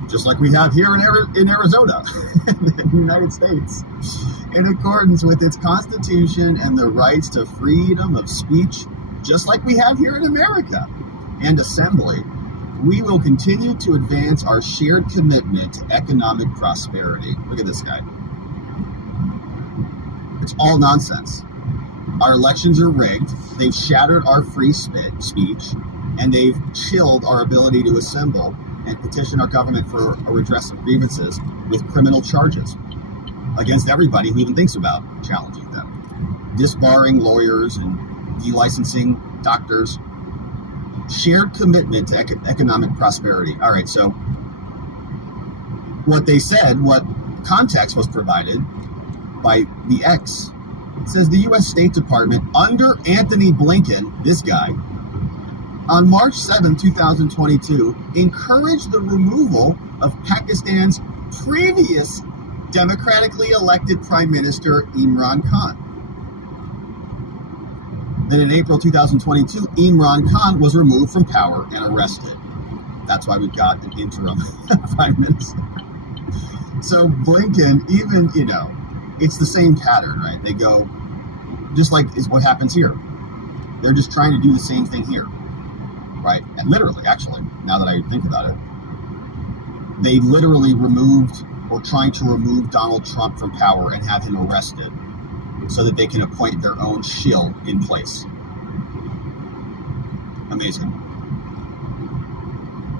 just like we have here in Arizona, in the United States, in accordance with its constitution and the rights to freedom of speech, just like we have here in America, and assembly, we will continue to advance our shared commitment to economic prosperity. Look at this guy. It's all nonsense. Our elections are rigged. They've shattered our free speech, and they've chilled our ability to assemble and petition our government for a redress of grievances with criminal charges against everybody who even thinks about challenging them. Disbarring lawyers and delicensing doctors. Shared commitment to economic prosperity. All right, so what they said, what context was provided by the X. It says the U.S. State Department under Anthony Blinken, this guy, on March 7, 2022, encouraged the removal of Pakistan's previous democratically elected Prime Minister Imran Khan. Then in April 2022, Imran Khan was removed from power and arrested. That's why we've got an interim Prime Minister. So Blinken, even, it's the same pattern, right? They go, just like is what happens here. They're just trying to do the same thing here, right? And literally, actually, now that I think about it, they literally removed or trying to remove Donald Trump from power and have him arrested so that they can appoint their own shill in place. Amazing.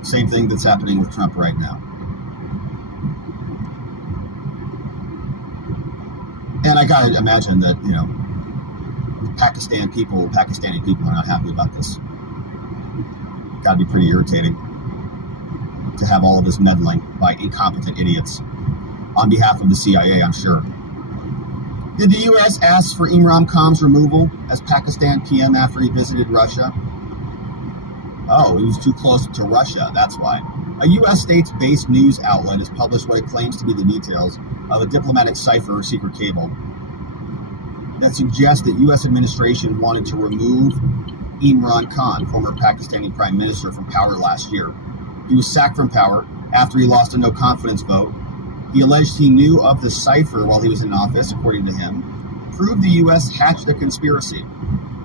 Same thing that's happening with Trump right now. And I gotta imagine that, Pakistani people are not happy about this. Gotta be pretty irritating to have all of this meddling by incompetent idiots on behalf of the CIA, I'm sure. Did the U.S. ask for Imran Khan's removal as Pakistan PM after he visited Russia? Oh, he was too close to Russia, that's why. A U.S. states-based news outlet has published what it claims to be the details of a diplomatic cipher or secret cable that suggests that U.S. administration wanted to remove Imran Khan, former Pakistani prime minister, from power last year. He was sacked from power after he lost a no-confidence vote. He alleged he knew of the cipher while he was in office, according to him, proved the U.S. hatched a conspiracy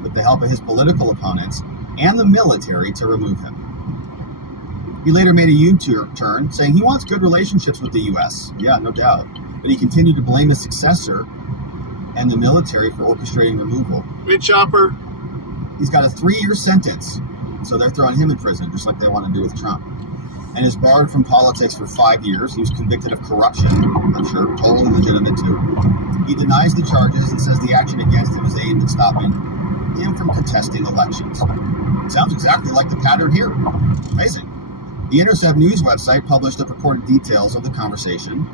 with the help of his political opponents and the military to remove him. He later made a U-turn, saying he wants good relationships with the U.S. Yeah, no doubt. But he continued to blame his successor and the military for orchestrating removal. Hey, Chopper. He's got a 3-year sentence, so they're throwing him in prison, just like they want to do with Trump. And is barred from politics for 5 years. He was convicted of corruption, I'm sure, totally legitimate too. He denies the charges and says the action against him is aimed at stopping him from contesting elections. Sounds exactly like the pattern here. Amazing. The Intercept News website published the purported details of the conversation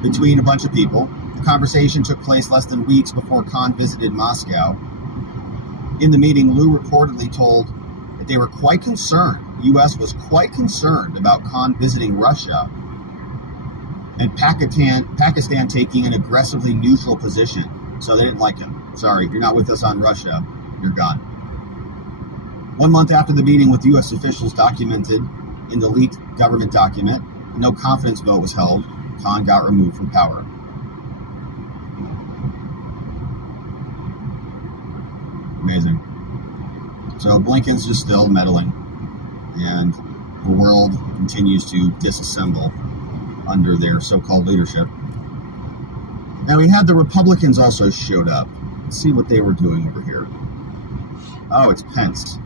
between a bunch of people. The conversation took place less than weeks before Khan visited Moscow. In the meeting, Liu reportedly told that they were quite concerned, U.S. was quite concerned about Khan visiting Russia and Pakistan taking an aggressively neutral position. So they didn't like him. Sorry, you're not with us on Russia. You're gone. 1 month after the meeting with U.S. officials documented in the leaked government document, a no-confidence vote was held. Khan got removed from power. Amazing. So Blinken's just still meddling, and the world continues to disassemble under their so-called leadership. Now we had the Republicans also showed up. Let's see what they were doing over here. Oh, it's Pence.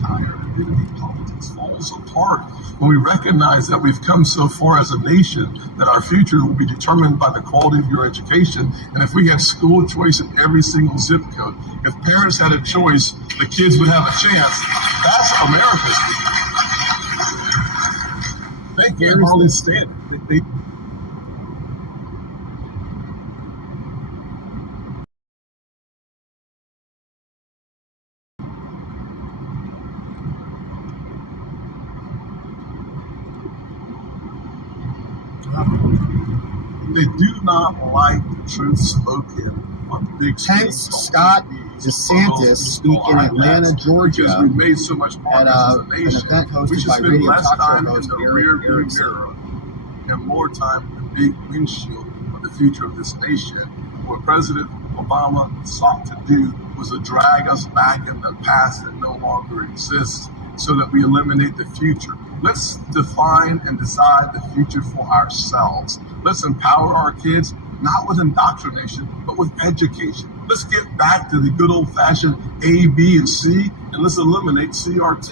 Tired of politics falls apart when we recognize that we've come so far as a nation that our future will be determined by the quality of your education. And if we had school choice in every single zip code, if parents had a choice, the kids would have a chance. That's America's future. They can't hardly stand it. They do not like the truth spoken on big Pence, Scott DeSantis speak in Atlanta, Georgia, because we've made so much progress as a an nation. event We hosted should by spend radio less talk show time in host the Eric rearview Erickson. mirror and more time in the big windshield of the future of this nation. What President Obama sought to do was to drag us back in the past that no longer exists so that we eliminate the future. Let's define and decide the future for ourselves. Let's empower our kids, not with indoctrination, but with education. Let's get back to the good old-fashioned A, B, and C, and let's eliminate CRT.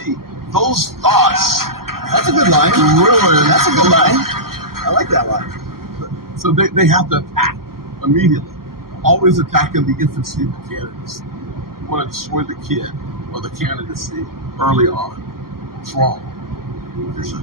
Those thoughts. That's a good line. Ruin. That's a good line. I like that line. So they have to attack immediately. Always attacking the infancy of the candidacy. You want to destroy the kid or the candidacy early on. It's wrong. There's a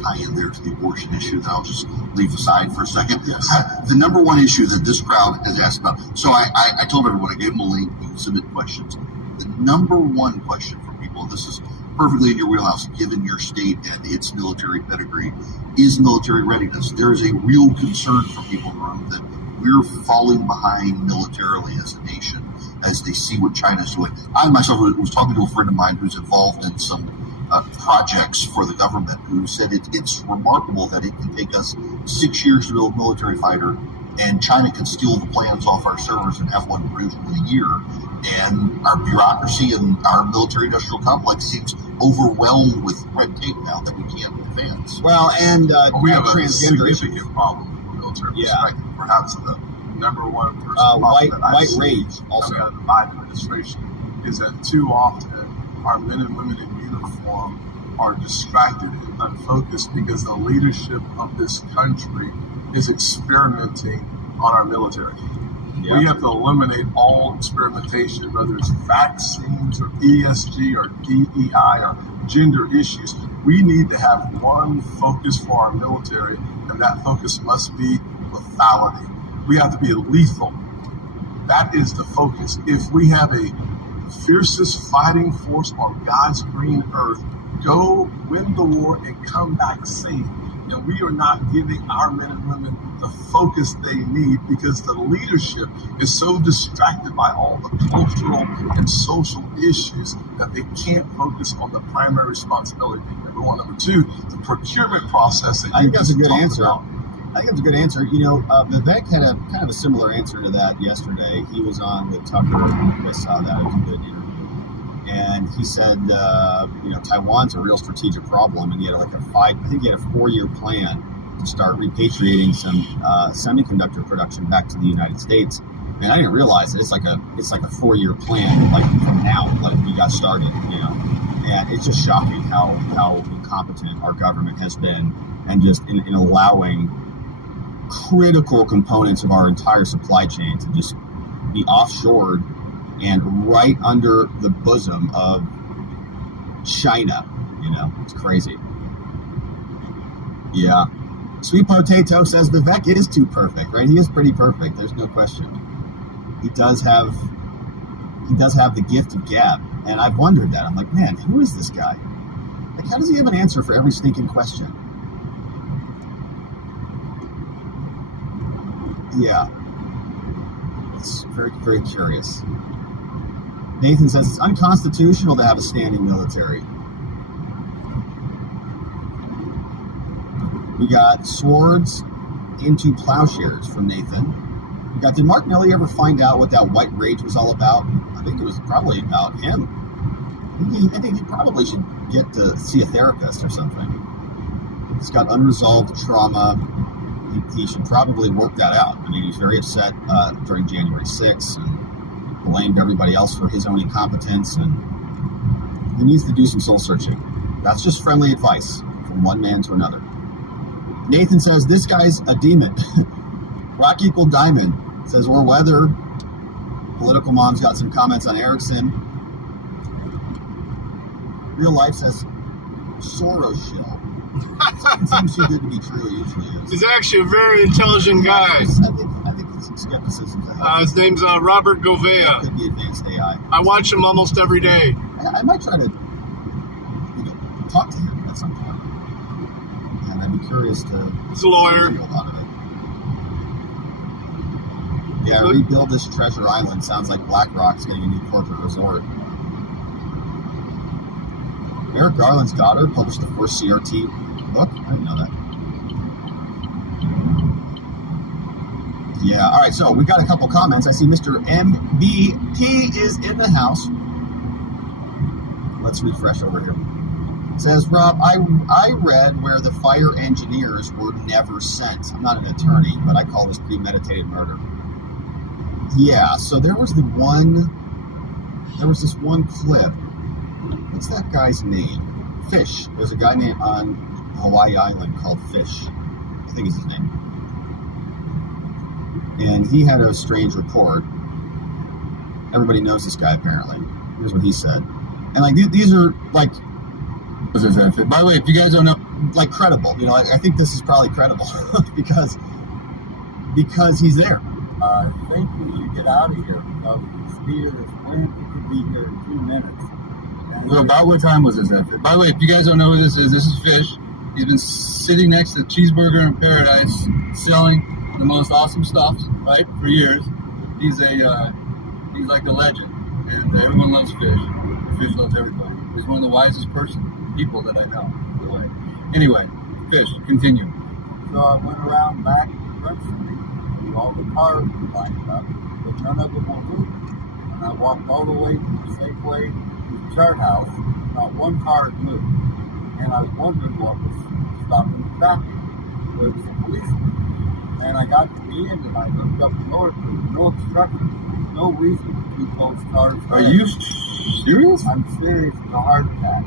tie-in there to the abortion issue that I'll just leave aside for a second. Yes. The number one issue that this crowd has asked about. So I told everyone, I gave them a link, you can submit questions. The number one question from people, this is perfectly in your wheelhouse, given your state and its military pedigree, is military readiness. There is a real concern from people in the room that we're falling behind militarily as a nation as they see what China's doing. I myself was talking to a friend of mine who's involved in some projects for the government, who said it's remarkable that it can take us 6 years to build a military fighter, and China can steal the plans off our servers and have one produced in a year. And our bureaucracy and our military-industrial complex seems overwhelmed with red tape now that we can't advance. Well, and we have a transgender significant problem from a military perspective. Perhaps the number one person white rage also coming out of the Biden administration is that too often our men and women in uniform are distracted and unfocused because the leadership of this country is experimenting on our military. Yep. We have to eliminate all experimentation, whether it's vaccines or ESG or DEI or gender issues. We need to have one focus for our military, and that focus must be lethality. We have to be lethal. That is the focus. If we have a fiercest fighting force on God's green earth, go win the war and come back safe. And we are not giving our men and women the focus they need because the leadership is so distracted by all the cultural and social issues that they can't focus on the primary responsibility. Number one. Number two, the procurement process. I think that's a good answer. I think that's a good answer. You know, Vivek had a kind of a similar answer to that yesterday. He was on with Tucker. I saw that. It was a good interview. And he said, you know, Taiwan's a real strategic problem, and he had like I think he had a 4-year plan to start repatriating some semiconductor production back to the United States. And I didn't realize it. It's like a 4-year plan, like from now, like we got started, you know. And it's just shocking how incompetent our government has been, and just in allowing critical components of our entire supply chain to just be offshored and right under the bosom of China. You know, it's crazy. Yeah. Sweet Potato says Vivek is too perfect, right? He is pretty perfect. There's no question. He does have the gift of gab. And I've wondered that. I'm like, man, who is this guy? Like, how does he have an answer for every stinking question? Yeah. It's very, very curious. Nathan says it's unconstitutional to have a standing military. We got swords into plowshares from Nathan. We got, did Mark Milley ever find out what that white rage was all about? I think it was probably about him. I think he probably should get to see a therapist or something. He's got unresolved trauma. He should probably work that out. I mean, he was very upset during January 6th and blamed everybody else for his own incompetence, and he needs to do some soul searching. That's just friendly advice from one man to another. Nathan says, this guy's a demon. Rock equal diamond says, or weather. Political Mom's got some comments on Erickson. Real Life says, Soros shill. Something seems too good to be true, usually is. He's actually a very intelligent guy. I think there's some skepticism. His name's Robert Gouveia. Could be advanced AI. I watch him almost every day. I might try to talk to him at some point. And I'd be curious to... He's a lawyer. A lot of it. Yeah, rebuild this treasure island. Sounds like BlackRock's getting a new corporate resort. Merrick Garland's daughter published the first CRT book. I didn't know that. Yeah, all right, so we got a couple comments. I see Mr. MBP is in the house. Let's refresh over here. It says, Rob, I read where the fire engineers were never sent. I'm not an attorney, but I call this premeditated murder. Yeah, so there was this one clip. What's that guy's name? Fish. There's a guy named on Hawaii Island called Fish. I think is his name. And he had a strange report. Everybody knows this guy, apparently. Here's what he said. And, like, these are, like... By the way, if you guys don't know, like, credible. You know, I think this is probably credible because he's there. I think we should get out of here. The speed of this wind, we could be here in 2 minutes. So about what time was this at? By the way, if you guys don't know who this is Fish. He's been sitting next to Cheeseburger in Paradise, selling the most awesome stuff, right, for years. He's like a legend, and everyone loves Fish. Fish loves everybody. He's one of the wisest people that I know. By the way. Anyway, Fish, continue. So I went around back Front Street, and all the cars were lined up, but none of them were moving. And I walked all the way to the Safeway to the Chart House. Not one car had moved. And I was wondering what was stopping the traffic. There was a policeman. And I got to the end and I looked up north. There was no obstruction. No reason to keep those cars. Are you serious? I'm serious. It's a heart attack.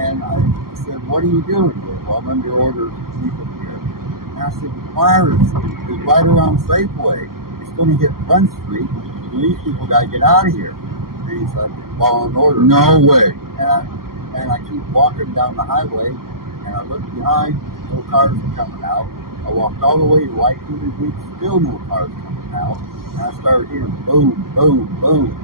And I said, what are you doing? He goes, well, I'm under order to keep them here. And I said, the fire is right around Safeway. It's going to hit Front Street. And these people got to get out of here. And he's like, following orders. No way. And I keep walking down the highway, and I look behind, no cars are coming out, I walked all the way to White Cougar Beach, still no cars coming out. And I started hearing boom, boom, boom.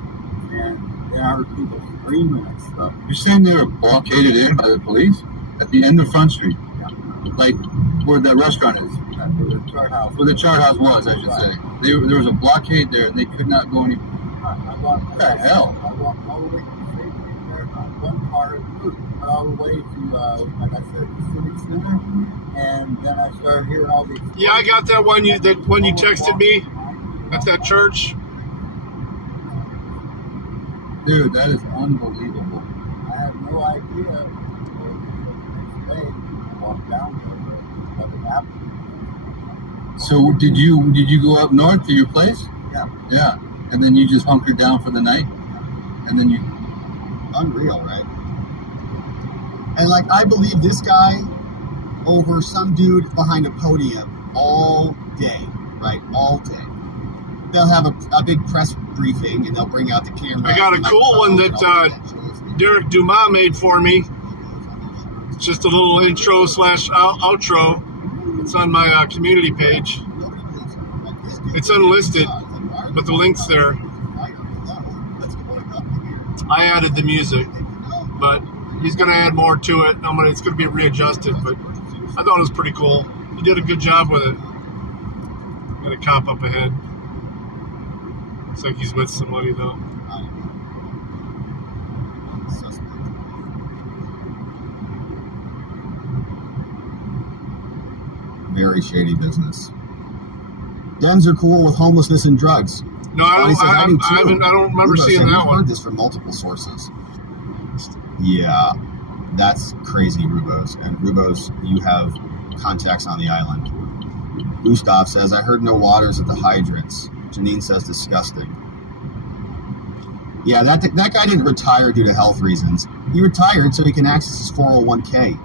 And then I heard people screaming and stuff. You're saying they were blockaded in by the police at the end of Front Street? Yeah. Like where that restaurant is? Yeah, where the chart house. Where the chart house was, I should say. There was a blockade there, and they could not go any. What the hell? I walked all the way to the Safeway there, not one car moved. Went all the way to, like I said, the Civic Center, and then I started hearing all these. Yeah, I got that one you texted me at that church. Dude, that is unbelievable. I had no idea. The next day, I walked down there, nothing happened. So did you go up north to your place? Yeah. Yeah. And then you just hunkered down for the night? And then you... Unreal, right? And, like, I believe this guy over some dude behind a podium all day, right? All day. They'll have a big press briefing, and they'll bring out the camera. I got a cool one that Derek Dumas made for me. It's just a little intro / outro. It's on my community page. It's unlisted, but the link's there. I added the music, but he's going to add more to it. It's going to be readjusted, but I thought it was pretty cool. He did a good job with it. Got a cop up ahead. Looks like he's with somebody, though. Very shady business. Dems are cool with homelessness and drugs. No, I don't remember seeing that one. I've heard this from multiple sources. Yeah, that's crazy, Rubos. And Rubos, you have contacts on the island. Gustav says, I heard no waters at the hydrants. Janine says, disgusting. Yeah, that guy didn't retire due to health reasons. He retired so he can access his 401k.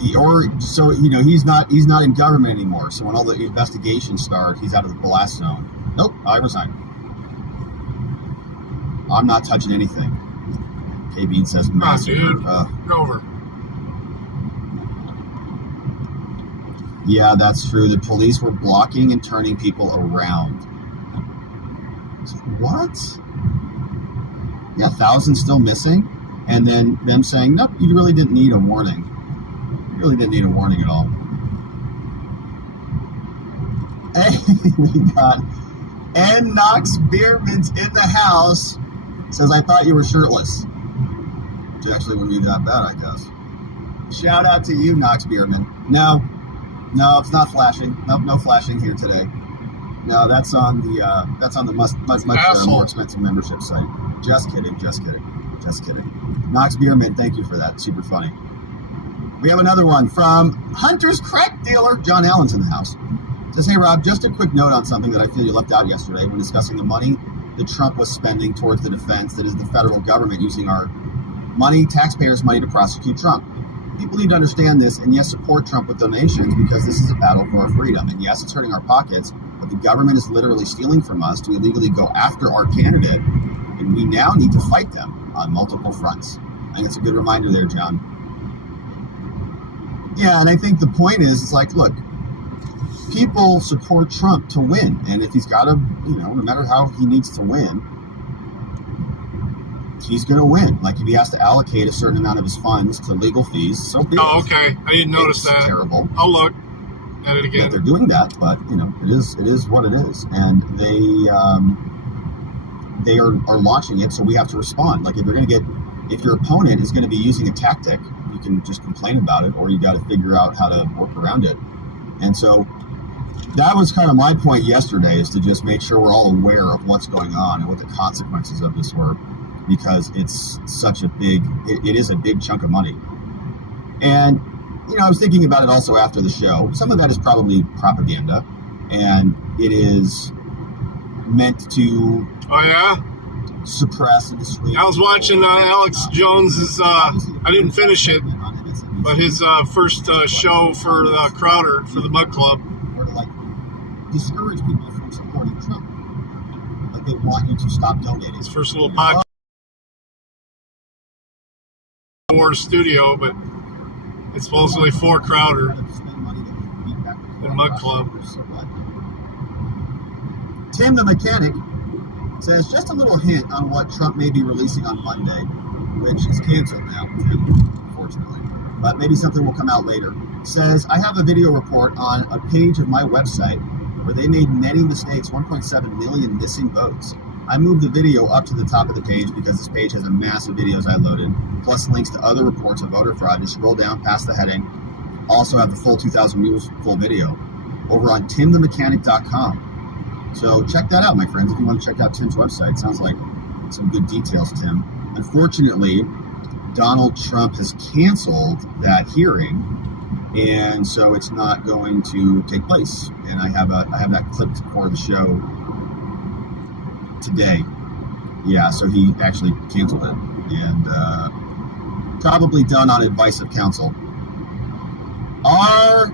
He's not in government anymore. So when all the investigations start, he's out of the blast zone. Nope, I resign. I'm not touching anything. K-Bean says, dude, over. Yeah, that's true. The police were blocking and turning people around. What? Yeah, thousands still missing, and then them saying, nope, you really didn't need a warning. You really didn't need a warning at all. Hey, we got N. Knox Bierman's in the house. Says, I thought you were shirtless. Which actually wouldn't be that bad, I guess. Shout out to you, Knox Bierman. No, it's not flashing. Nope, no flashing here today. No, that's on the much more expensive membership site. Just kidding. Knox Bierman, thank you for that. Super funny. We have another one from Hunter's Crack Dealer. John Allen's in the house. Says, hey, Rob, just a quick note on something that I feel you left out yesterday when discussing the money that Trump was spending towards the defense, that is the federal government using our money, taxpayers' money, to prosecute Trump. People need to understand this and, yes, support Trump with donations because this is a battle for our freedom. And, yes, it's hurting our pockets, but the government is literally stealing from us to illegally go after our candidate, and we now need to fight them on multiple fronts. I think it's a good reminder there, John. Yeah, and I think the point is, it's like, look, people support Trump to win, and if he's got to, no matter how he needs to win, he's going to win. Like, if he has to allocate a certain amount of his funds to legal fees, so be it. Oh, okay. I didn't notice that. Terrible. I'll look at it again. That they're doing that, but, it is what it is. And they are launching it, so we have to respond. Like, if your opponent is going to be using a tactic, you can just complain about it, or you got to figure out how to work around it. And so that was kind of my point yesterday, is to just make sure we're all aware of what's going on and what the consequences of this were, because it's such a it is a big chunk of money. And, I was thinking about it also after the show. Some of that is probably propaganda, and it is meant to suppress and dissuade. I was watching Alex Jones's, I didn't finish it, but his first show for Crowder, for the Mud Club. Or to, discourage people from supporting Trump. Like, they want you to stop donating. His first little podcast. For studio, but it's supposedly for Crowder. The Mug Club. Tim the Mechanic says, just a little hint on what Trump may be releasing on Monday, which is canceled now, unfortunately. But maybe something will come out later. Says, I have a video report on a page of my website where they made many mistakes, 1.7 million missing votes. I moved the video up to the top of the page because this page has a massive videos I loaded, plus links to other reports of voter fraud. Just scroll down past the heading. Also have the full 2,000 views full video over on timthemechanic.com. So check that out, my friends, if you want to check out Tim's website. It sounds like some good details, Tim. Unfortunately, Donald Trump has canceled that hearing, and so it's not going to take place. And I have that clipped for the show today. Yeah, so he actually canceled it, and probably done on advice of counsel. Our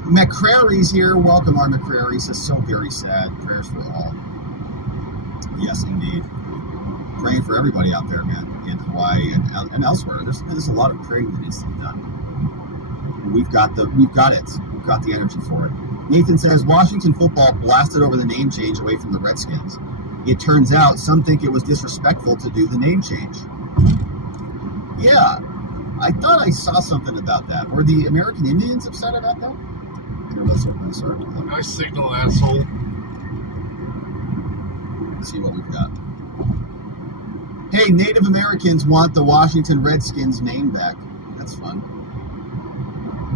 McCrary's here. Welcome, our McCrary's. It's so very sad. Prayers for all. Yes, indeed. Praying for everybody out there, man, in Hawaii and elsewhere. There's a lot of praying that needs to be done. We've got it. We've got the energy for it. Nathan says, Washington football blasted over the name change away from the Redskins. It turns out some think it was disrespectful to do the name change. Yeah, I thought I saw something about that. Were the American Indians upset about that? Here, let's open this article. Nice signal, asshole. Let's see what we've got. Hey, Native Americans want the Washington Redskins name back. That's fun.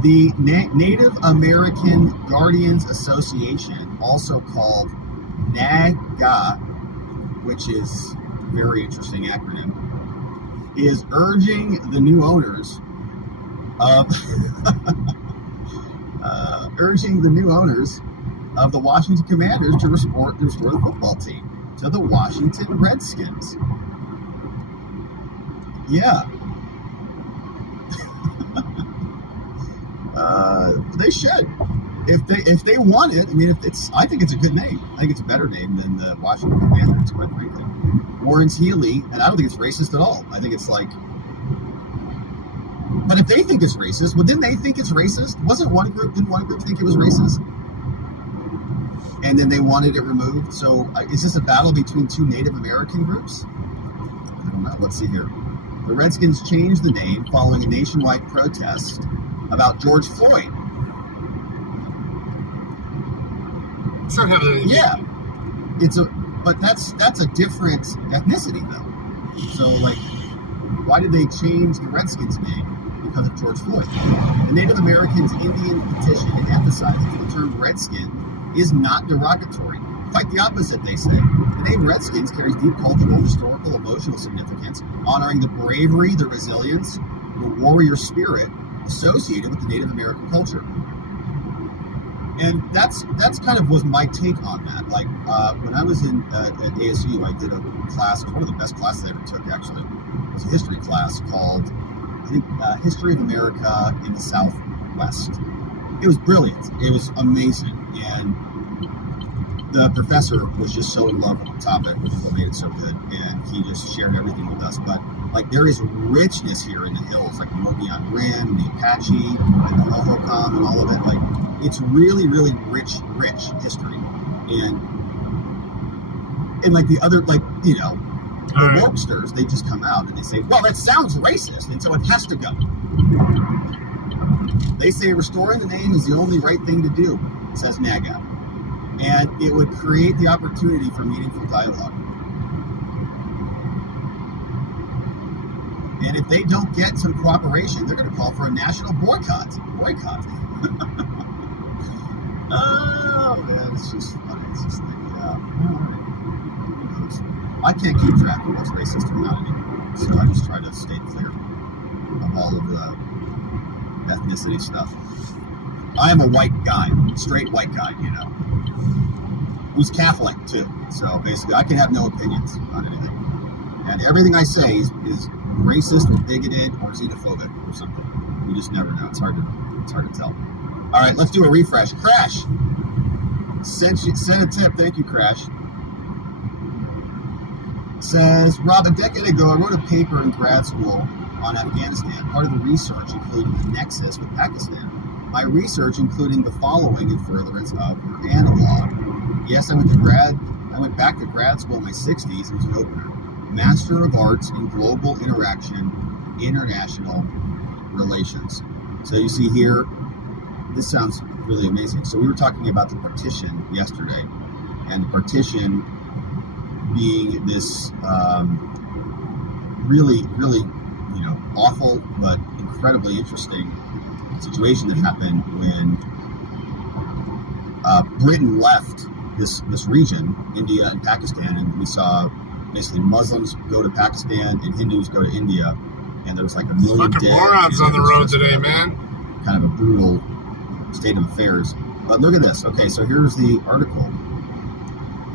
The Native American Guardians Association, also called NAGA, which is a very interesting acronym, is urging the new owners of the Washington Commanders to restore the football team to the Washington Redskins. Yeah. They should. If they want it, I mean, I think it's a good name. I think it's a better name than the Washington Commanders, quite frankly. Warren's Healy, and I don't think it's racist at all. I think it's like, but if they think it's racist, well, didn't they think it's racist? Didn't one group think it was racist? And then they wanted it removed. So is this a battle between two Native American groups? I don't know. Let's see here. The Redskins changed the name following a nationwide protest about George Floyd. It's not having anything. Yeah, but that's a different ethnicity though. So like, why did they change the Redskins name? Because of George Floyd. The Native Americans Indian petition emphasizes the term Redskin is not derogatory. Quite the opposite, they say. The name Redskins carries deep cultural, historical, emotional significance, honoring the bravery, the resilience, the warrior spirit associated with the Native American culture. And that's kind of was my take on that. Like when I was at ASU, I did a class, one of the best classes I ever took actually. It was a history class called, I think, History of America in the Southwest. It was brilliant. It was amazing. And the professor was just so in love with the topic, which is what made it so good. And he just shared everything with us. But like, there is richness here in the hills, like the Mogollon Rim, the Apache, and the Hohokam, and all of it. Like, it's really, really rich history. And like the other, like, you know, the wokesters, they just come out and they say, well, that sounds racist, and so it has to go. They say restoring the name is the only right thing to do, says NAGA. And it would create the opportunity for meaningful dialogue. And if they don't get some cooperation, they're going to call for a national boycott. Oh, man, it's just funny. It's just like, yeah. I can't keep track of what's racist or not anymore. So I just try to stay clear of all of the ethnicity stuff. I am a white guy, straight white guy, you know, who's Catholic too. So basically, I can have no opinions on anything. And everything I say is racist or bigoted or xenophobic or something. You just never know. It's hard to tell. All right, let's do a refresh. Crash sent a tip. Thank you, Crash. Says, Rob, a decade ago, I wrote a paper in grad school on Afghanistan. Part of the research included the nexus with Pakistan. my research, including the following in furtherance of her analog. Yes, I went back to grad school in my 60s. It was an opener. Master of Arts in Global Interaction, International Relations. So you see here, this sounds really amazing. So we were talking about the partition yesterday, and the partition being this really, really, awful but incredibly interesting situation that happened when Britain left this region, India and Pakistan, and we saw basically Muslims go to Pakistan and Hindus go to India, and there was like a million fucking dead. morons on the road today, man. Kind of a brutal state of affairs. But look at this. Okay, so here's the article.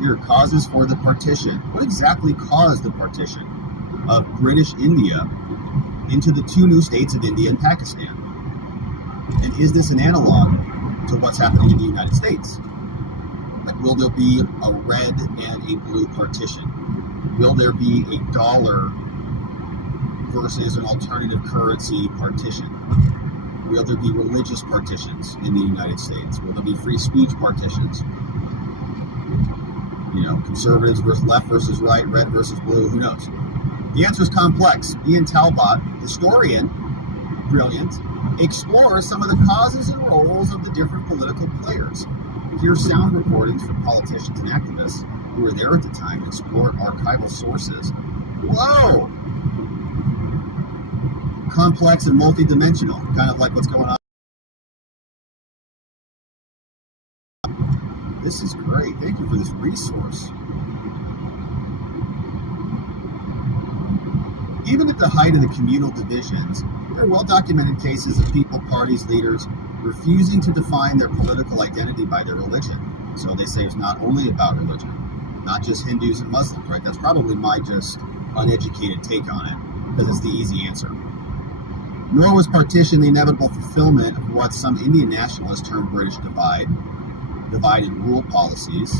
Here, causes for the partition. What exactly caused the partition of British India into the two new states of India and Pakistan? And is this an analog to what's happening in the United States? Like, will there be a red and a blue partition? Will there be a dollar versus an alternative currency partition? Will there be religious partitions in the United States? Will there be free speech partitions? Conservatives versus left versus right, red versus blue, who knows? The answer is complex. Ian Talbot, historian, brilliant, explores some of the causes and roles of the different political players. Here's sound recordings from politicians and activists who were there at the time and explored archival sources. Whoa! Complex and multidimensional, kind of like what's going on. This is great. Thank you for this resource. Even at the height of the communal divisions, there are well-documented cases of people, parties, leaders refusing to define their political identity by their religion. So they say it's not only about religion, not just Hindus and Muslims, right? That's probably my just uneducated take on it, because it's the easy answer. Nor was partition the inevitable fulfillment of what some Indian nationalists term British divide and rule policies.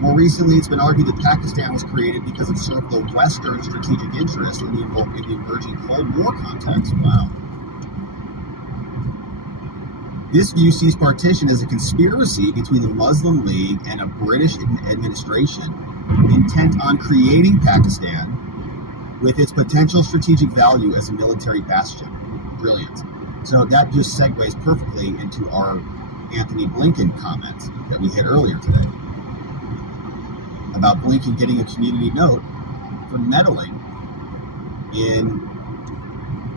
More recently, it's been argued that Pakistan was created because it served the Western strategic interest in the emerging Cold War context. Wow. This view sees partition as a conspiracy between the Muslim League and a British administration intent on creating Pakistan with its potential strategic value as a military bastion. Brilliant. So that just segues perfectly into our Anthony Blinken comment that we hit earlier today about Blinken getting a community note for meddling in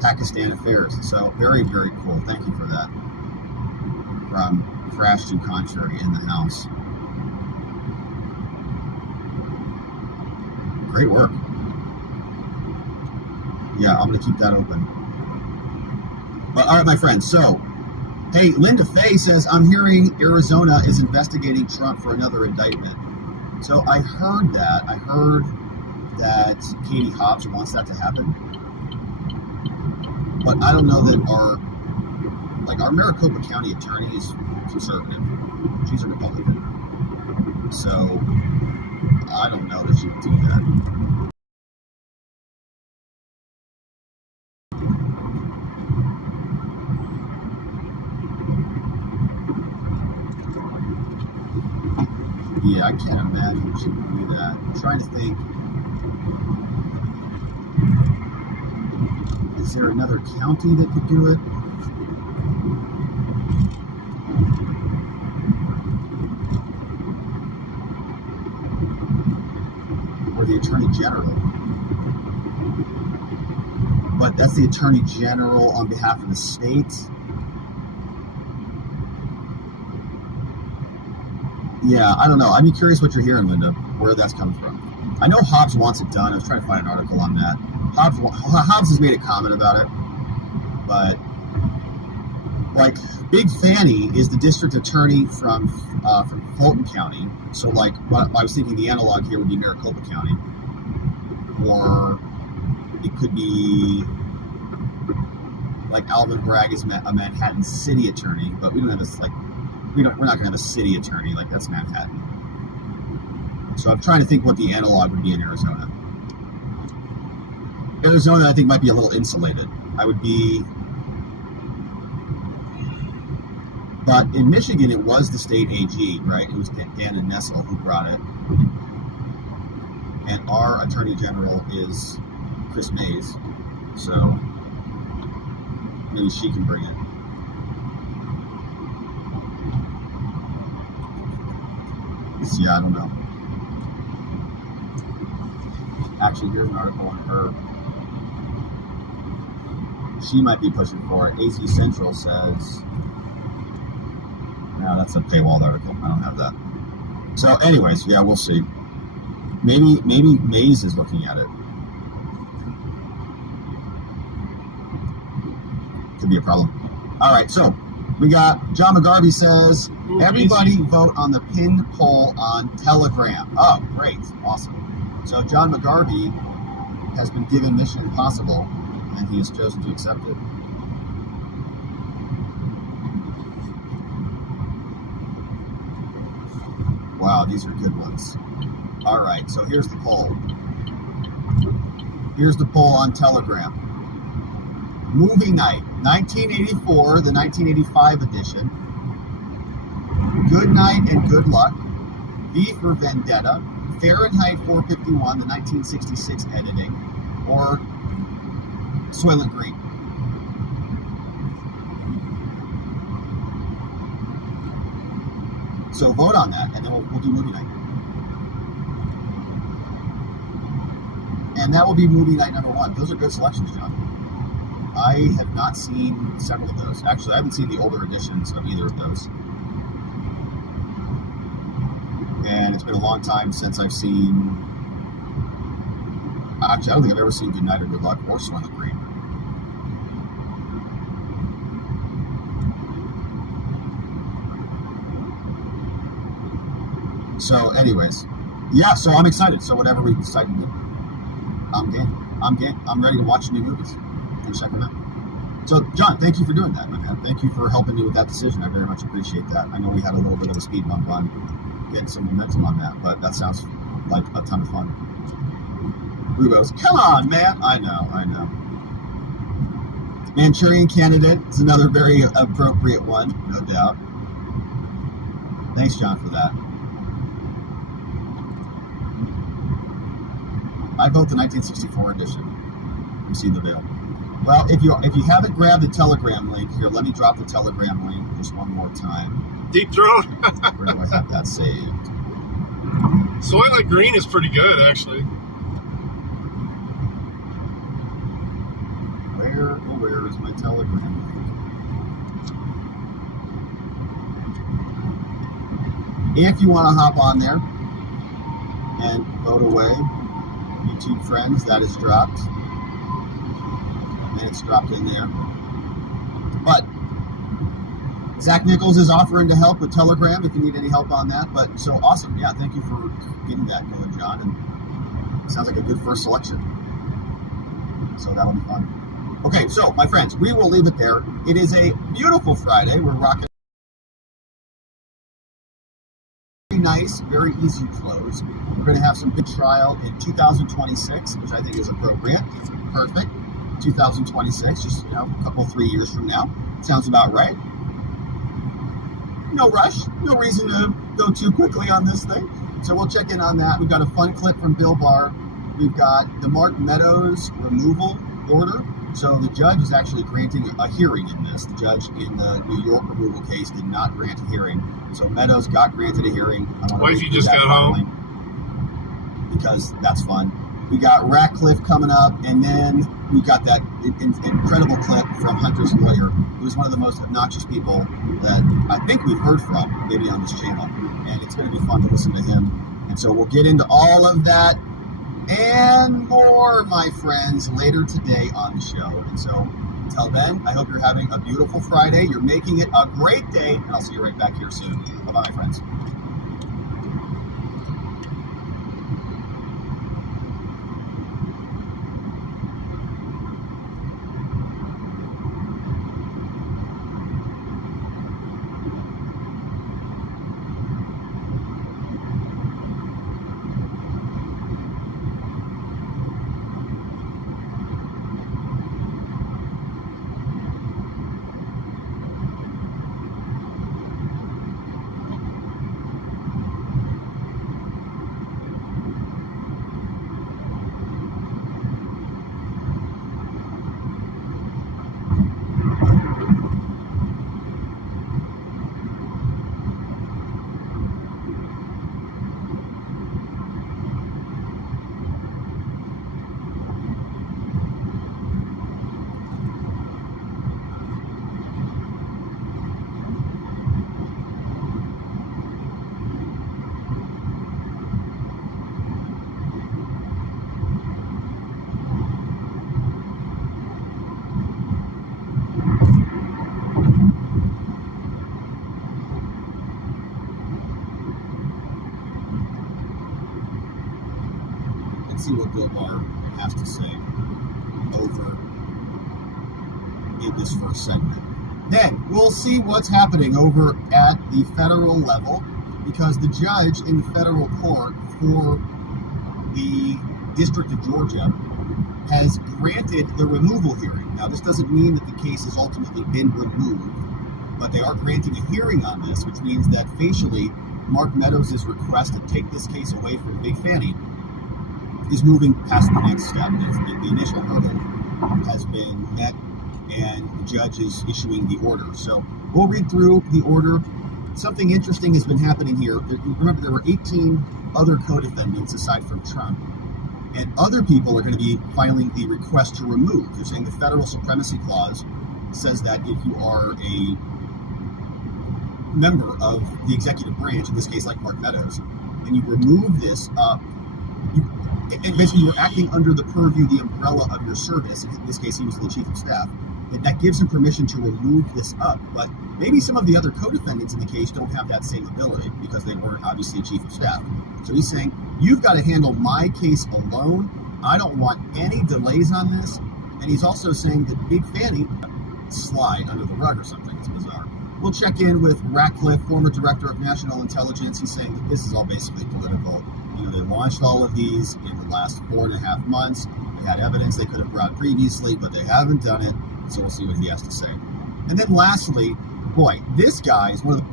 Pakistan affairs. So very, very cool. Thank you for that. From Crash to Contrary in the house. Great work. Yeah, I'm going to keep that open. But all right, my friends. So, hey, Linda Fay says, I'm hearing Arizona is investigating Trump for another indictment. So I heard that. I heard that Katie Hobbs wants that to happen. But I don't know that our Maricopa County attorney is conservative. She's a Republican. So I don't know that she would do that. Yeah, I can't imagine she would do that. I'm trying to think. Is there another county that could do it? Or the Attorney General. But that's the Attorney General on behalf of the state. Yeah, I don't know. I'd be curious what you're hearing, Linda, where that's coming from. I know Hobbs wants it done. I was trying to find an article on that. Hobbs has made a comment about it, but like Big Fanny is the district attorney from Fulton County. So like, I was thinking the analog here would be Maricopa County, or it could be like Alvin Bragg is a Manhattan city attorney, but we don't have this like. We're not going to have a city attorney, like that's Manhattan. So I'm trying to think what the analog would be in Arizona. Arizona, I think, might be a little insulated. I would be But in Michigan, it was the state AG, right? It was Dan and Nessel who brought it. And our Attorney General is Chris Mays. So maybe she can bring it. Yeah, I don't know. Actually, here's an article on her. She might be pushing for it. AZ Central says... No, that's a paywalled article. I don't have that. So anyways, yeah, we'll see. Maybe Mays is looking at it. Could be a problem. All right, so we got John McGarvey says, everybody vote on the pinned poll on Telegram. Oh, great. Awesome. So John McGarvey has been given Mission Impossible, and he has chosen to accept it. Wow, these are good ones. All right, so here's the poll. Here's the poll on Telegram. Movie night, 1984, the 1985 edition. Good Night and Good Luck. V for Vendetta. Fahrenheit 451, the 1966 editing. Or Soylent Green. So vote on that, and then we'll do movie night. And that will be movie night number 1. Those are good selections, John. I have not seen several of those. Actually, I haven't seen the older editions of either of those. And it's been a long time since I've seen... Actually, I don't think I've ever seen Good Night or Good Luck or Soylent Green. So, anyways. Yeah, so I'm excited. So whatever we decide to do, I'm game. I'm ready to watch new movies and check them out. So, John, thank you for doing that, my man. Thank you for helping me with that decision. I very much appreciate that. I know we had a little bit of a speed bump on getting some momentum on that, but that sounds like a ton of fun. Rubos, come on, man. I know. Manchurian Candidate is another very appropriate one, no doubt. Thanks, John, for that. I vote the 1964 edition from See the Veil. Well, if you haven't grabbed the Telegram link, here, let me drop the Telegram link just one more time. Deep Throat. Where do I have that saved? Soylent Green is pretty good, actually. Where is my Telegram link? If you want to hop on there and vote away, YouTube friends, that is dropped. And it's dropped in there. But Zach Nichols is offering to help with Telegram if you need any help on that. But so awesome. Yeah, thank you for getting that going, John. And it sounds like a good first selection. So that'll be fun. Okay, so my friends, we will leave it there. It is a beautiful Friday. We're rocking. Very nice, very easy close. We're going to have some big trial in 2026, which I think is appropriate. Perfect. 2026, just, a couple, 3 years from now. Sounds about right. No rush. No reason to go too quickly on this thing. So we'll check in on that. We've got a fun clip from Bill Barr. We've got the Mark Meadows removal order. So the judge is actually granting a hearing in this. The judge in the New York removal case did not grant a hearing. So Meadows got granted a hearing. Wifey just got home. Because that's fun. We got Ratcliffe coming up, and then we got that incredible clip from Hunter's lawyer, who is one of the most obnoxious people that I think we've heard from, maybe on this channel. And it's going to be fun to listen to him. And so we'll get into all of that and more, my friends, later today on the show. And so until then, I hope you're having a beautiful Friday. You're making it a great day, and I'll see you right back here soon. Bye-bye, my friends. see what Bill Barr has to say over in this first segment. Then we'll see what's happening over at the federal level, because the judge in the federal court for the District of Georgia has granted the removal hearing. Now, this doesn't mean that the case has ultimately been removed, but they are granting a hearing on this, which means that facially, Mark Meadows' request to take this case away from Big Fanny is moving past the next step. The initial hurdle has been met, and the judge is issuing the order. So we'll read through the order. Something interesting has been happening here. Remember, there were 18 other co-defendants aside from Trump, and other people are going to be filing the request to remove. They're saying the Federal Supremacy Clause says that if you are a member of the executive branch, in this case like Mark Meadows, and you remove this, and basically you're acting under the purview, the umbrella of your service. In this case, he was the chief of staff. That gives him permission to remove this up. But maybe some of the other co-defendants in the case don't have that same ability because they weren't obviously chief of staff. So he's saying, you've got to handle my case alone. I don't want any delays on this. And he's also saying that Big Fanny slide under the rug or something. It's bizarre. We'll check in with Ratcliffe, former director of national intelligence. He's saying that this is all basically political. You know, they launched all of these in the last 4.5 months. They had evidence they could have brought previously, but they haven't done it. So we'll see what he has to say. And then lastly, boy, this guy is one of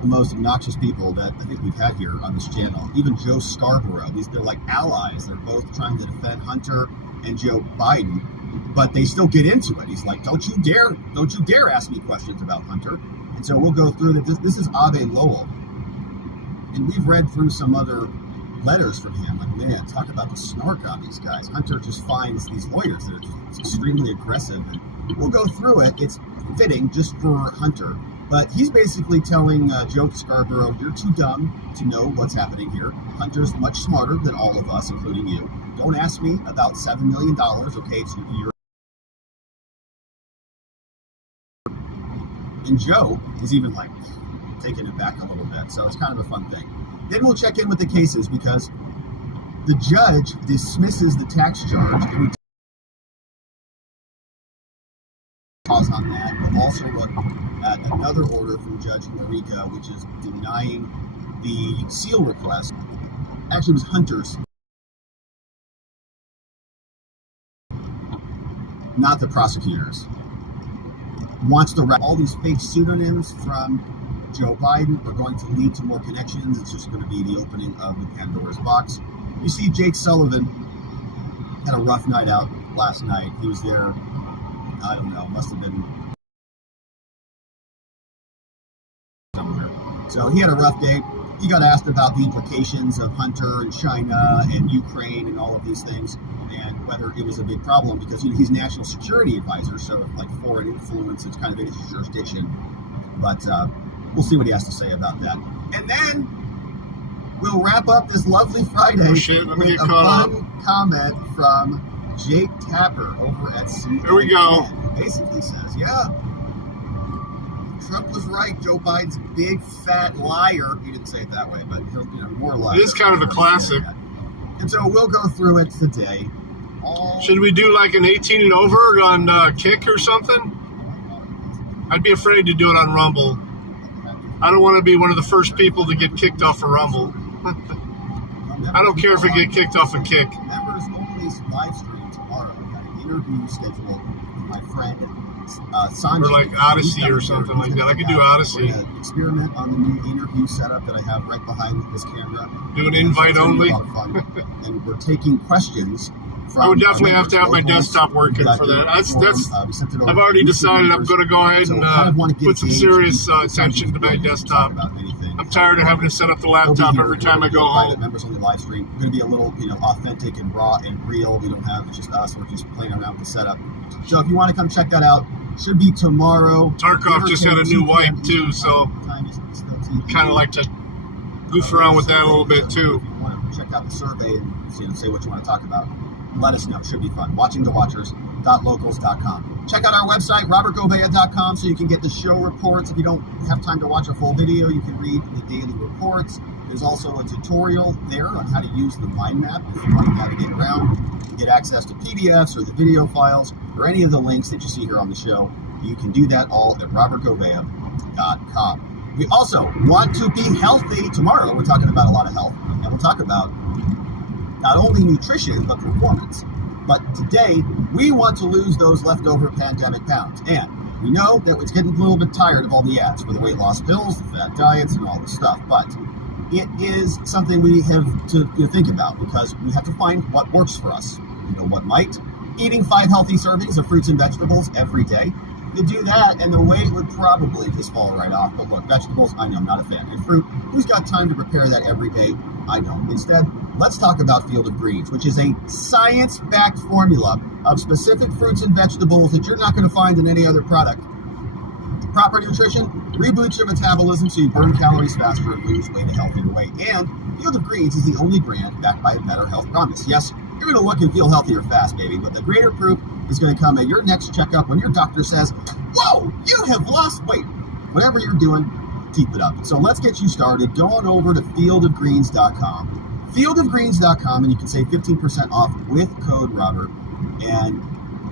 the most obnoxious people that I think we've had here on this channel. Even Joe Scarborough, they're like allies. They're both trying to defend Hunter and Joe Biden, but they still get into it. He's like, don't you dare ask me questions about Hunter. And so we'll go through that. This is Abe Lowell. And we've read through some other letters from him. Like, man, talk about the snark on these guys. Hunter just finds these lawyers that are just extremely aggressive. And we'll go through it. It's fitting just for Hunter. But he's basically telling Joe Scarborough, you're too dumb to know what's happening here. Hunter's much smarter than all of us, including you. Don't ask me about $7 million, okay? It's your... And Joe is even like taking it back a little bit. So it's kind of a fun thing. Then we'll check in with the cases because the judge dismisses the tax charge. And we pause on that. We'll also look at another order from Judge Morica, which is denying the seal request. Actually, it was Hunter's, not the prosecutors. Wants to write all these fake pseudonyms from Joe Biden are going to lead to more connections. It's just going to be the opening of the Pandora's box. You see, Jake Sullivan had a rough night out last night. He was there, I don't know, must have been somewhere. So he had a rough day. He got asked about the implications of Hunter and China and Ukraine and all of these things, and whether it was a big problem because he's national security advisor, so like foreign influence, it's kind of in his jurisdiction. But we'll see what he has to say about that. And then we'll wrap up this lovely Friday with a fun comment from Jake Tapper over at CNN. Here we go. He basically says, yeah, Trump was right. Joe Biden's a big fat liar. He didn't say it that way, but more liar. It is kind of a classic. And so we'll go through it today. Should we do like an 18 and over on Kick or something? I'd be afraid to do it on Rumble. I don't want to be one of the first people to get kicked off of Rumble. I don't care if I get kicked off a Kick. Members only live stream tomorrow. I've got an interview scheduled with my friend Sanjay. Or like Odyssey or something like that. I could do Odyssey. Experiment on the new interview setup that I have right behind this camera. Do an invite only. And we're taking questions. I would definitely have to have my desktop working for that. That's I've already decided I'm going to go ahead and put some serious attention to my desktop. I'm tired of having to set up the laptop every time I go home. Members only live stream. We're going to be a little, authentic and raw and real. We don't have, it's just us. We're just playing around with the setup. So if you want to come check that out, should be tomorrow. Tarkov just had a new wipe too, so kind of like to goof around with that a little bit too. If you want to check out the survey and say what you want to talk about, let us know. It should be fun. WatchingTheWatchers.locals.com. Check out our website, robertgovea.com, so you can get the show reports. If you don't have time to watch a full video, you can read the daily reports. There's also a tutorial there on how to use the mind map if you want to navigate around. You get access to PDFs or the video files or any of the links that you see here on the show. You can do that all at robertgovea.com. We also want to be healthy. Tomorrow, we're talking about a lot of health, and we'll talk about not only nutrition, but performance. But today, we want to lose those leftover pandemic pounds. And we know that it's getting a little bit tired of all the ads for the weight loss pills, the fat diets, and all this stuff. But it is something we have to think about, because we have to find what works for us. You know what might? Eating 5 healthy servings of fruits and vegetables every day. You do that, and the weight would probably just fall right off. But look, vegetables, I know, I'm not a fan. And fruit, who's got time to prepare that every day? I don't. Instead, let's talk about Field of Greens, which is a science-backed formula of specific fruits and vegetables that you're not going to find in any other product. Proper nutrition reboots your metabolism so you burn calories faster and lose weight a healthier way. And Field of Greens is the only brand backed by a better health promise. Yes, you're going to look and feel healthier fast, baby, but the greater proof is going to come at your next checkup when your doctor says, whoa, you have lost weight. Whatever you're doing, keep it up. So let's get you started. Go on over to fieldofgreens.com. Fieldofgreens.com, and you can save 15% off with code Robert. And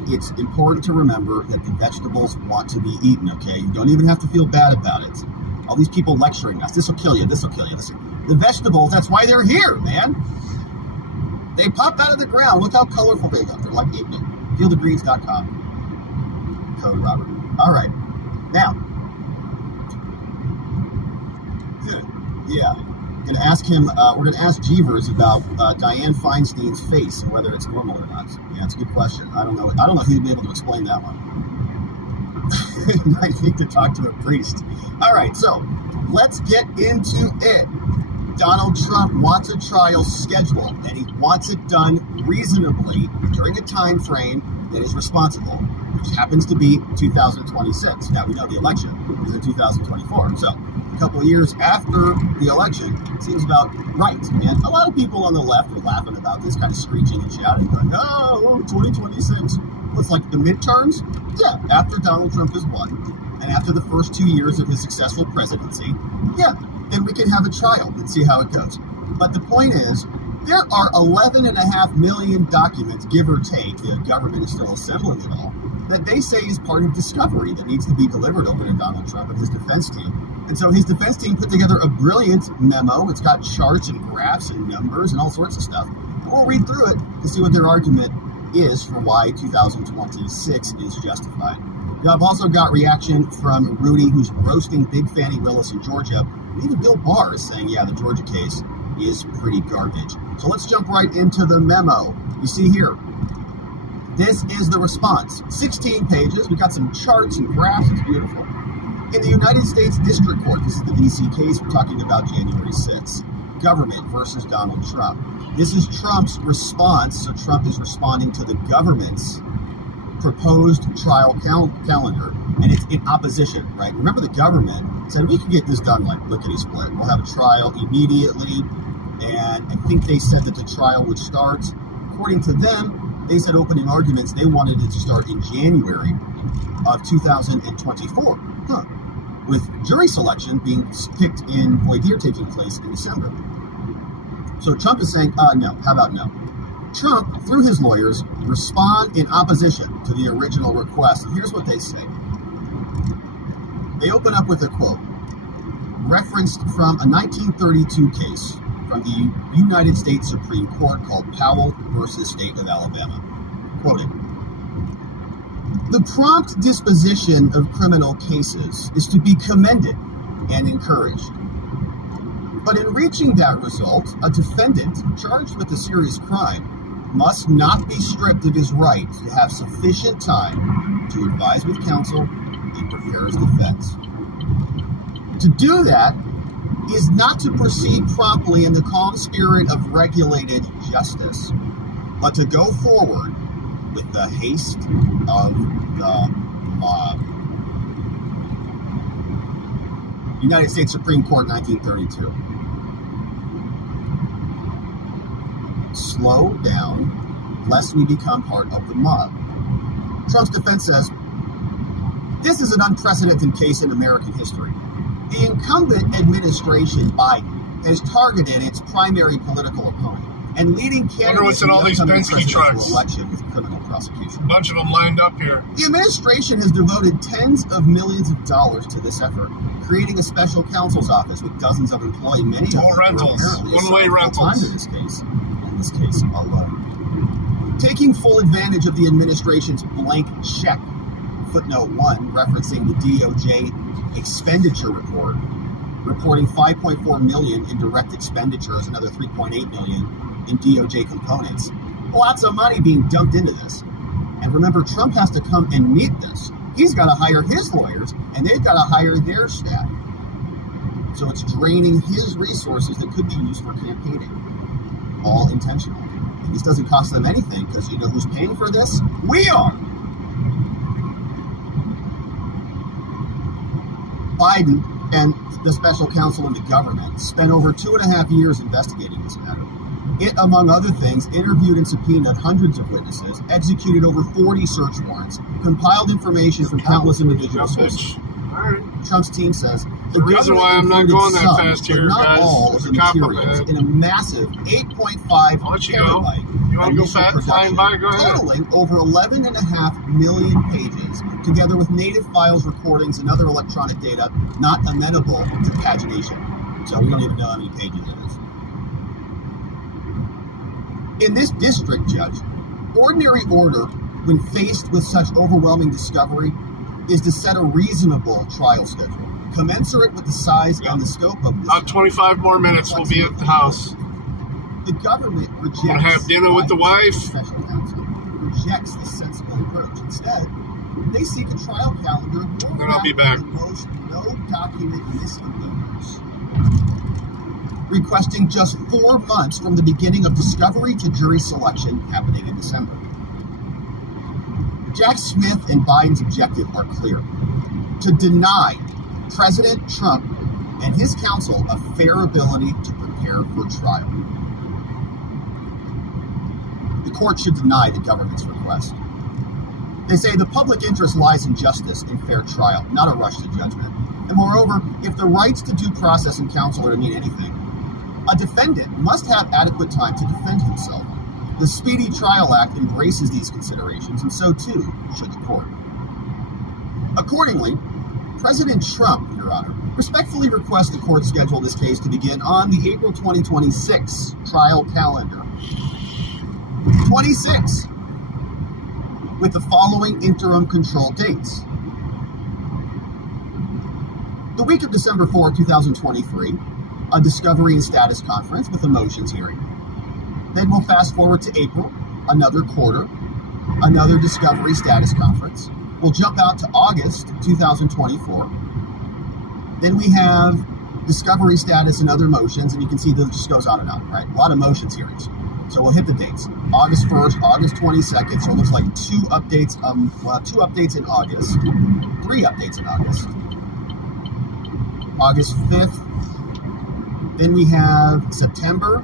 it's important to remember that the vegetables want to be eaten, okay? You don't even have to feel bad about it. All these people lecturing us, this will kill you, this will kill you. The vegetables, that's why they're here, man. They pop out of the ground. Look how colorful they look. They're like evening. Fieldofgreens.com. Code Robert. All right. Now, we're going to ask him. We're going to ask Jeevers about Dianne Feinstein's face and whether it's normal or not. Yeah, it's a good question. I don't know who'd be able to explain that one. I need to talk to a priest. All right, so let's get into it. Donald Trump wants a trial scheduled, and he wants it done reasonably during a time frame that is responsible, which happens to be 2026. Now, we know the election is in 2024, so a couple of years after the election seems about right. And a lot of people on the left are laughing about this, kind of screeching and shouting, going, oh, 2026. What's like the midterms? Yeah, after Donald Trump has won, and after the first 2 years of his successful presidency, yeah, then we can have a trial and see how it goes. But the point is, there are 11.5 million documents, give or take, the government is still assembling it all, that they say is part of discovery that needs to be delivered over to Donald Trump and his defense team. And so his defense team put together a brilliant memo. It's got charts and graphs and numbers and all sorts of stuff. And we'll read through it to see what their argument is for why 2026 is justified. I've also got reaction from Rudy, who's roasting Big Fannie Willis in Georgia. And even Bill Barr is saying, yeah, the Georgia case is pretty garbage. So let's jump right into the memo. You see here, this is the response. 16 pages. We've got some charts and graphs. It's beautiful. In the United States District Court, this is the D.C. case we're talking about, January 6th. Government versus Donald Trump. This is Trump's response. So Trump is responding to the government's proposed trial calendar, and it's in opposition, right? Remember, the government said we could get this done like lickety-split. We'll have a trial immediately, and I think they said that the trial would start, according to them, they said opening arguments, they wanted it to start in January of 2024, with jury selection being picked in voir dire taking place in December. So Trump is saying, no, how about no? Trump, through his lawyers, respond in opposition to the original request. And here's what they say. They open up with a quote, referenced from a 1932 case from the United States Supreme Court called Powell versus State of Alabama. Quoting, the prompt disposition of criminal cases is to be commended and encouraged. But in reaching that result, a defendant charged with a serious crime must not be stripped of his right to have sufficient time to advise with counsel and prepare his defense. To do that is not to proceed promptly in the calm spirit of regulated justice, but to go forward with the haste of the mob. United States Supreme Court, 1932. Slow down, lest we become part of the mob. Trump's defense says, This is an unprecedented case in American history. The incumbent administration, Biden, has targeted its primary political opponent and leading candidates what's in all these Penske trucks. Election with criminal prosecution. A bunch of them lined up here. The administration has devoted tens of millions of dollars to this effort, creating a special counsel's office with dozens of employees, many of them rentals, one-way rentals. In this case alone. Taking full advantage of the administration's blank check, footnote 1, referencing the DOJ expenditure report, reporting $5.4 million in direct expenditures, another $3.8 million in DOJ components. Lots of money being dumped into this. And remember, Trump has to come and meet this. He's got to hire his lawyers, and they've got to hire their staff. So it's draining his resources that could be used for campaigning. All intentional. And this doesn't cost them anything, because you know who's paying for this? We are! Biden and the special counsel in the government spent over 2.5 years investigating this matter. It, among other things, interviewed and subpoenaed hundreds of witnesses, executed over 40 search warrants, compiled information from countless individual sources. Trump's team says the reason why I'm not going that fast here, not guys, all of the materials in a massive 8.5 terabyte you want to go flying by? Go ahead. Totaling over 11.5 million pages, together with native files, recordings, and other electronic data not amenable to pagination. So we don't even know how many pages it is. In this district, Judge, ordinary order, when faced with such overwhelming discovery, is to set a reasonable trial schedule, commensurate with the size and the scope of this. About 25 more minutes, we'll be at the house. The government rejects. Want to have dinner with the wife? Special counsel rejects this sensible approach. Instead, they seek a trial calendar. Then I'll be back. Most no-document misdemeanors, requesting just 4 months from the beginning of discovery to jury selection, happening in December. Jack Smith and Biden's objective are clear: to deny President Trump and his counsel a fair ability to prepare for trial. The court should deny the government's request. They say the public interest lies in justice and fair trial, not a rush to judgment. And moreover, if the rights to due process and counsel are to mean anything, a defendant must have adequate time to defend himself. The Speedy Trial Act embraces these considerations, and so too should the court. Accordingly, President Trump, Your Honor, respectfully requests the court schedule this case to begin on the April 2026 trial calendar. 26, with the following interim control dates. The week of December 4, 2023, a discovery and status conference with a motions hearing. Then we'll fast forward to April, another quarter, another discovery status conference. We'll jump out to August 2024. Then we have discovery status and other motions, and you can see that it just goes on and on, right? A lot of motions hearings. So we'll hit the dates. August 1st, August 22nd, so it looks like two updates in August, 3 updates in August. August 5th. Then we have September.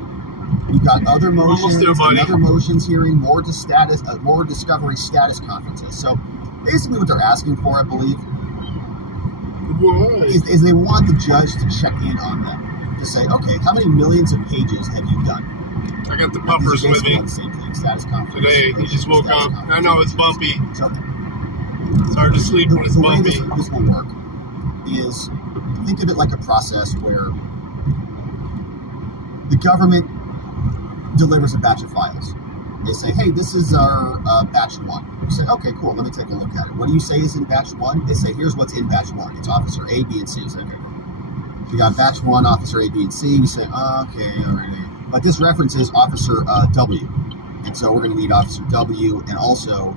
We've got other motions, another motions hearing, more discovery status conferences. So basically what they're asking for, I believe, is they want the judge to check in on them, to say, okay, how many millions of pages have you done? I got the puppers with me same thing, status conference, today. He just woke up. I know it's bumpy. So, it's hard to sleep when it's bumpy. The way this will work is, think of it like a process where the government delivers a batch of files. They say, hey, this is our batch 1. You say, okay, cool, let me take a look at it. What do you say is in batch 1? They say, here's what's in batch 1. It's officer A, B, and C. You say, okay. You got batch 1, officer A, B, and C. You say, okay, all right. But this references officer W. And so we're going to need officer W, and also,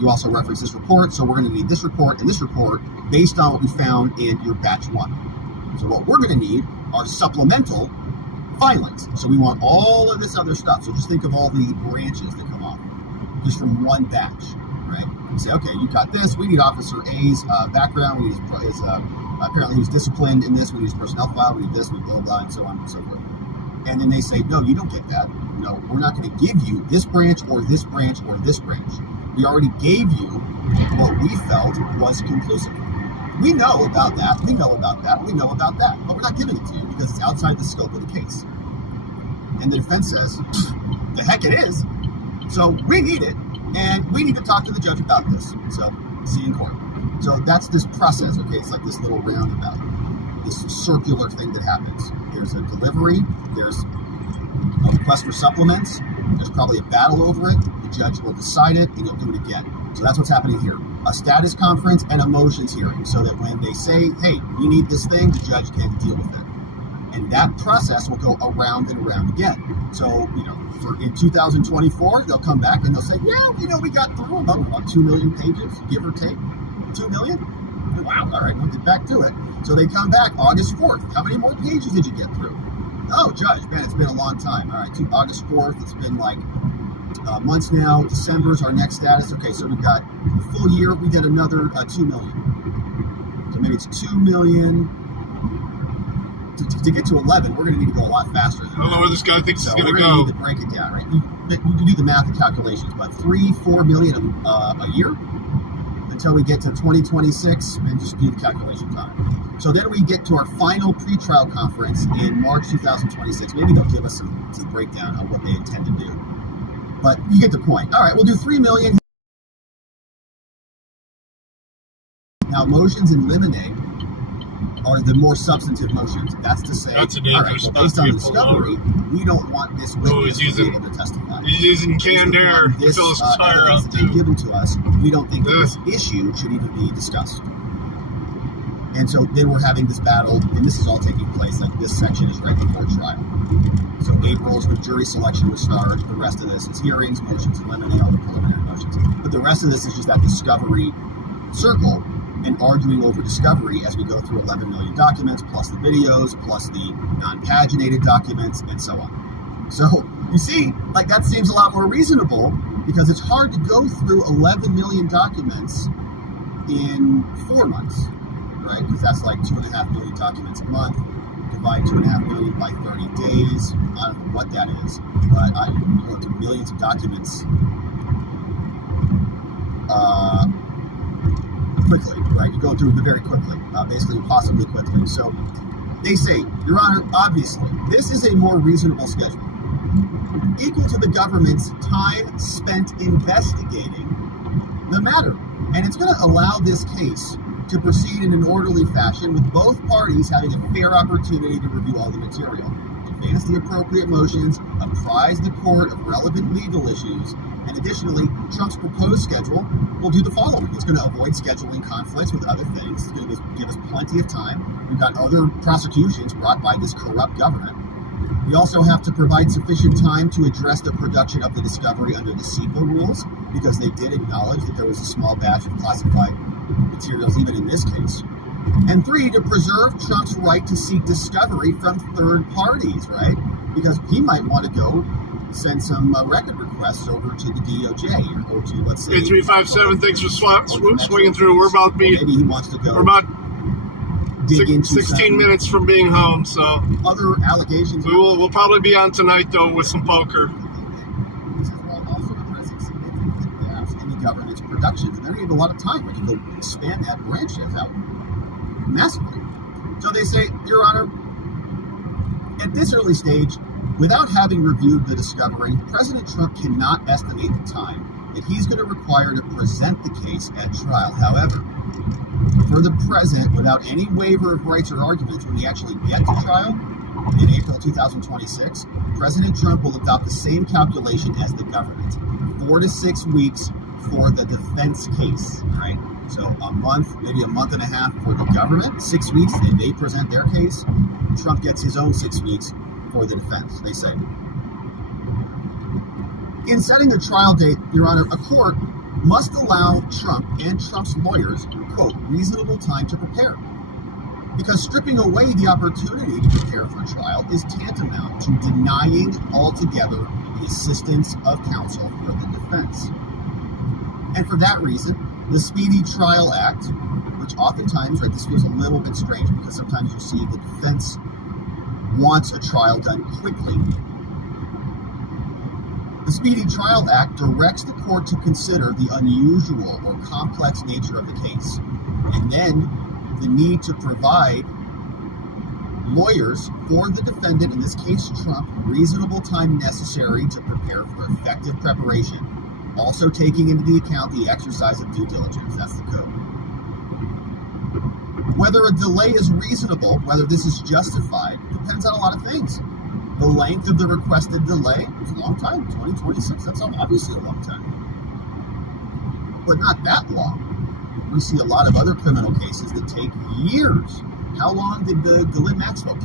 you also reference this report, so we're going to need this report and this report based on what we found in your batch 1. So what we're going to need are supplemental filings. So we want all of this other stuff. So just think of all the branches that come off just from one batch, right? You say, okay, you got this. We need Officer A's background. We need his apparently he was disciplined in this. We need his personnel file. We need this. We blah, blah, blah, and so on and so forth. And then they say, no, you don't get that. No, we're not going to give you this branch or this branch or this branch. We already gave you what we felt was conclusive. We know about that, we know about that, we know about that, but we're not giving it to you because it's outside the scope of the case. And the defense says, the heck it is. So we need it, and we need to talk to the judge about this. So see you in court. So that's this process, okay? It's like this little roundabout, this circular thing that happens. There's a delivery, there's a request for supplements, there's probably a battle over it, the judge will decide it, and he'll do it again. So that's what's happening here. A status conference and a motions hearing, so that when they say, hey, we need this thing, the judge can deal with it. And that process will go around and around again. So, in 2024, they'll come back and they'll say, yeah, we got through about 2 million pages, give or take. 2 million? Wow, all right, we'll get back to it. So they come back August 4th. How many more pages did you get through? Oh, Judge, man, it's been a long time. All right, August 4th, it's been like months now. December's our next status. Okay, so we've got a full year, we did another 2 million. So maybe it's 2 million. To get to 11, we're going to need to go a lot faster. I don't know where this guy thinks he's going to go. We're going to need to break it down, right? You can do the math and calculations, but 3-4 million a year until we get to 2026, and just do the calculations on it. So then we get to our final pretrial conference in March 2026. Maybe they'll give us some breakdown on what they intend to do. But you get the point. All right, we'll do 3 million. Now, motions in limine are the more substantive motions. That's to say, that's a all right, well, based on the discovery, we don't want this witness to be able to testify. He's using canned air to fill his tire up, too. Given to us, we don't think that this issue should even be discussed. And so then we're having this battle, and this is all taking place, like this section is right before trial. So April is when jury selection would start. The rest of this is hearings, motions, eliminate all the preliminary motions. But the rest of this is just that discovery circle and arguing over discovery as we go through 11 million documents, plus the videos, plus the non-paginated documents, and so on. So you see, like that seems a lot more reasonable because it's hard to go through 11 million documents in 4 months, right? Because that's like 2.5 million documents a month. Divide 2.5 million by 30 days. I don't know what that is, but I go through millions of documents quickly, right? You go through it very quickly, basically impossibly quickly. So they say, Your Honor, obviously, this is a more reasonable schedule, equal to the government's time spent investigating the matter. And it's going to allow this case to proceed in an orderly fashion with both parties having a fair opportunity to review all the material, advance the appropriate motions, apprise the court of relevant legal issues, and additionally, Trump's proposed schedule will do the following. It's going to avoid scheduling conflicts with other things. It's going to give us plenty of time. We've got other prosecutions brought by this corrupt government. We also have to provide sufficient time to address the production of the discovery under the CEPA rules, because they did acknowledge that there was a small batch of classified materials even in this case. And 3, to preserve Trump's right to seek discovery from third parties, right? Because he might want to go send some record requests over to the DOJ or to, let's say... 8357, thanks for swinging through. We're about to be... Maybe he wants to go... We're about dig into 16 minutes from being home, so... Other allegations... We'll probably be on tonight, though, with some poker. Any government's productions, and they need a lot of time. We can go expand that branch out massively. So they say, Your Honor, at this early stage, without having reviewed the discovery, President Trump cannot estimate the time that he's going to require to present the case at trial. However, for the present, without any waiver of rights or arguments when we actually get to trial in April 2026, President Trump will adopt the same calculation as the government. 4 to 6 weeks for the defense case, right? So a month, maybe a month and a half for the government, 6 weeks, they present their case. Trump gets his own 6 weeks for the defense, they say. In setting a trial date, Your Honor, a court must allow Trump and Trump's lawyers, quote, reasonable time to prepare. Because stripping away the opportunity to prepare for trial is tantamount to denying altogether the assistance of counsel for the defense. And for that reason, the Speedy Trial Act, which oftentimes, right, this feels a little bit strange because sometimes you see the defense wants a trial done quickly. The Speedy Trial Act directs the court to consider the unusual or complex nature of the case, and then the need to provide lawyers for the defendant, in this case Trump, reasonable time necessary to prepare for effective preparation, also taking into the account the exercise of due diligence. That's the code. Whether a delay is reasonable, whether this is justified, depends on a lot of things. The length of the requested delay is a long time, 2026, that's obviously a long time. But not that long. We see a lot of other criminal cases that take years. How long did the Ghislaine Maxwell case?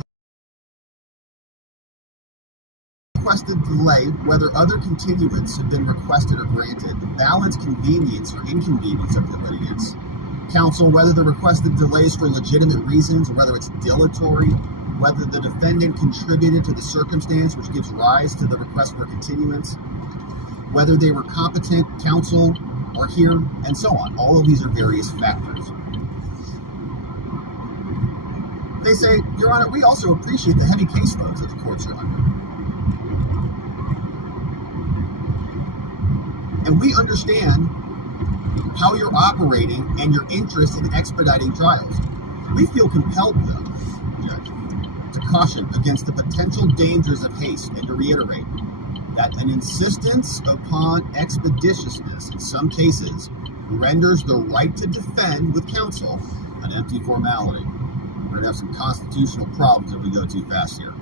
Requested delay, whether other continuance have been requested or granted, the balance convenience or inconvenience of the litigants. Counsel, whether the requested delays for legitimate reasons, or whether it's dilatory, whether the defendant contributed to the circumstance which gives rise to the request for continuance, whether they were competent counsel or here, and so on. All of these are various factors. They say, Your Honor, we also appreciate the heavy caseloads that the courts are under. And we understand how you're operating and your interest in expediting trials. We feel compelled, though, Judge, to caution against the potential dangers of haste and to reiterate that an insistence upon expeditiousness in some cases renders the right to defend with counsel an empty formality. We're going to have some constitutional problems if we go too fast here.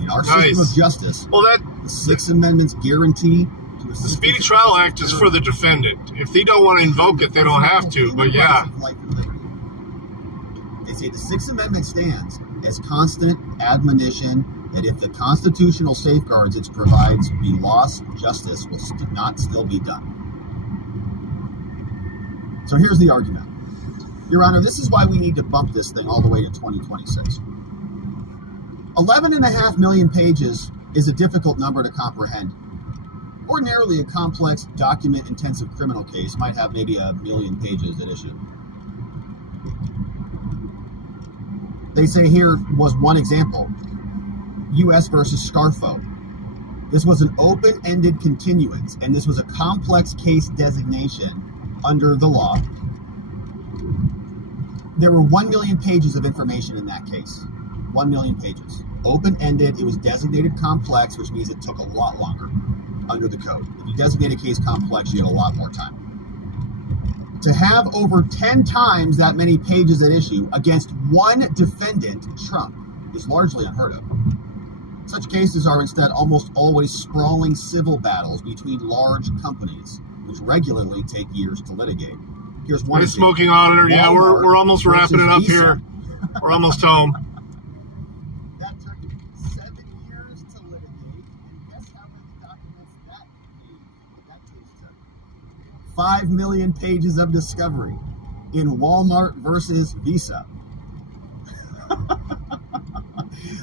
In our system of justice, the Sixth Amendment's guarantee to the Speedy Trial Act is for the defendant. If they don't want to invoke it, they don't have to, but yeah. They say the Sixth Amendment stands as constant admonition that if the constitutional safeguards it provides be lost, justice will not still be done. So here's the argument. Your Honor, this is why we need to bump this thing all the way to 2026. 11.5 million pages is a difficult number to comprehend. Ordinarily, a complex, document-intensive criminal case might have maybe 1 million pages at issue. They say here was one example, U.S. versus Scarfo. This was an open-ended continuance, and this was a complex case designation under the law. There were 1 million pages of information in that case. 1 million pages. Open-ended, it was designated complex, which means it took a lot longer under the code. If you designate a case complex, you get a lot more time. To have over 10 times that many pages at issue against one defendant, Trump, is largely unheard of. Such cases are instead almost always sprawling civil battles between large companies, which regularly take years to litigate. Here's one. Smoking auditor, yeah, we're almost wrapping it up here. We're almost home. That took 7 years to litigate, and guess how many documents that case took? 5 million pages of discovery in Walmart versus Visa.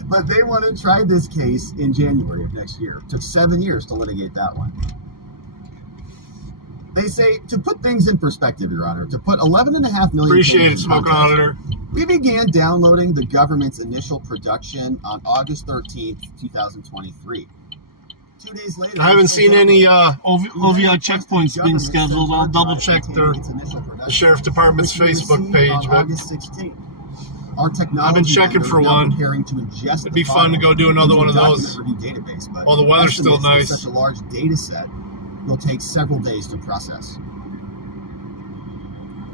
But they want to try this case in January of next year. It took 7 years to litigate that one. They say, to put things in perspective, Your Honor, to put 11.5 million Appreciate it, Smoking Auditor. We began downloading the government's initial production on August 13th, 2023. 2 days later, I haven't seen any OVI checkpoints being scheduled. I'll double check the Sheriff Department's Facebook page. But August 16th. Our technology I've been checking for one. It'd be fun to go do another one of those. While the weather's still nice. Such a large data set will take several days to process.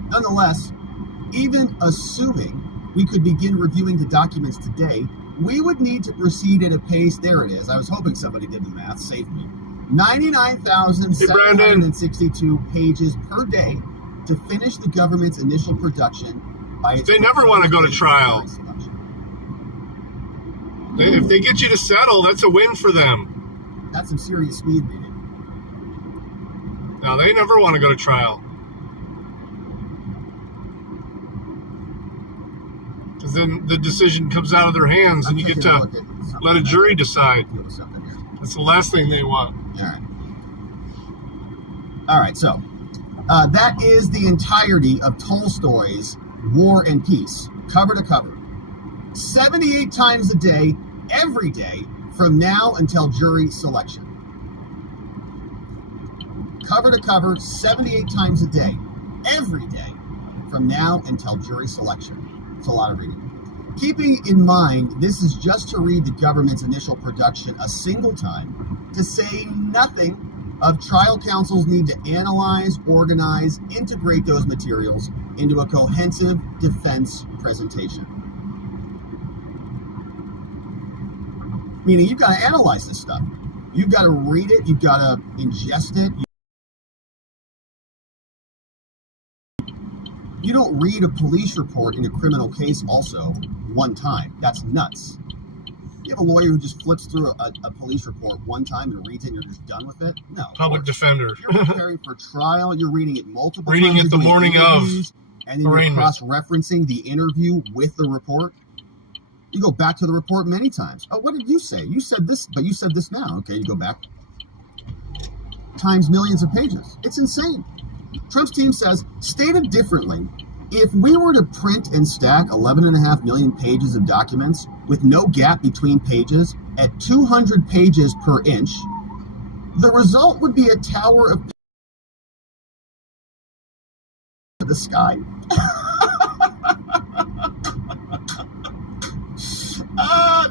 Nonetheless, even assuming we could begin reviewing the documents today, we would need to proceed at a pace, there it is, I was hoping somebody did the math, saved me, 99,762 pages per day to finish the government's initial production by its... They never want to go to trial. If they get you to settle, that's a win for them. That's some serious speed reading. Now, they never want to go to trial. Because then the decision comes out of their hands and you get to let a jury decide. That's the last thing they want. All right, so that is the entirety of Tolstoy's War and Peace, cover to cover. 78 times a day, every day, from now until jury selection. cover to cover, 78 times a day, every day, from now until jury selection. It's a lot of reading. Keeping in mind, this is just to read the government's initial production a single time, to say nothing of trial counsel's need to analyze, organize, integrate those materials into a cohesive defense presentation. Meaning you've got to analyze this stuff. You've got to read it. You've got to ingest it. You don't read a police report in a criminal case also one time. That's nuts. You have a lawyer who just flips through a police report one time and reads it and you're just done with it? No. Public defender. You're preparing for trial. You're reading it multiple times. Reading it the morning of. And then you're cross-referencing the interview with the report. You go back to the report many times. Oh, what did you say? You said this, but you said this now. Okay, you go back. Times millions of pages. It's insane. Trump's team says, stated differently, if we were to print and stack 11.5 million pages of documents with no gap between pages at 200 pages per inch, the result would be a tower of the sky.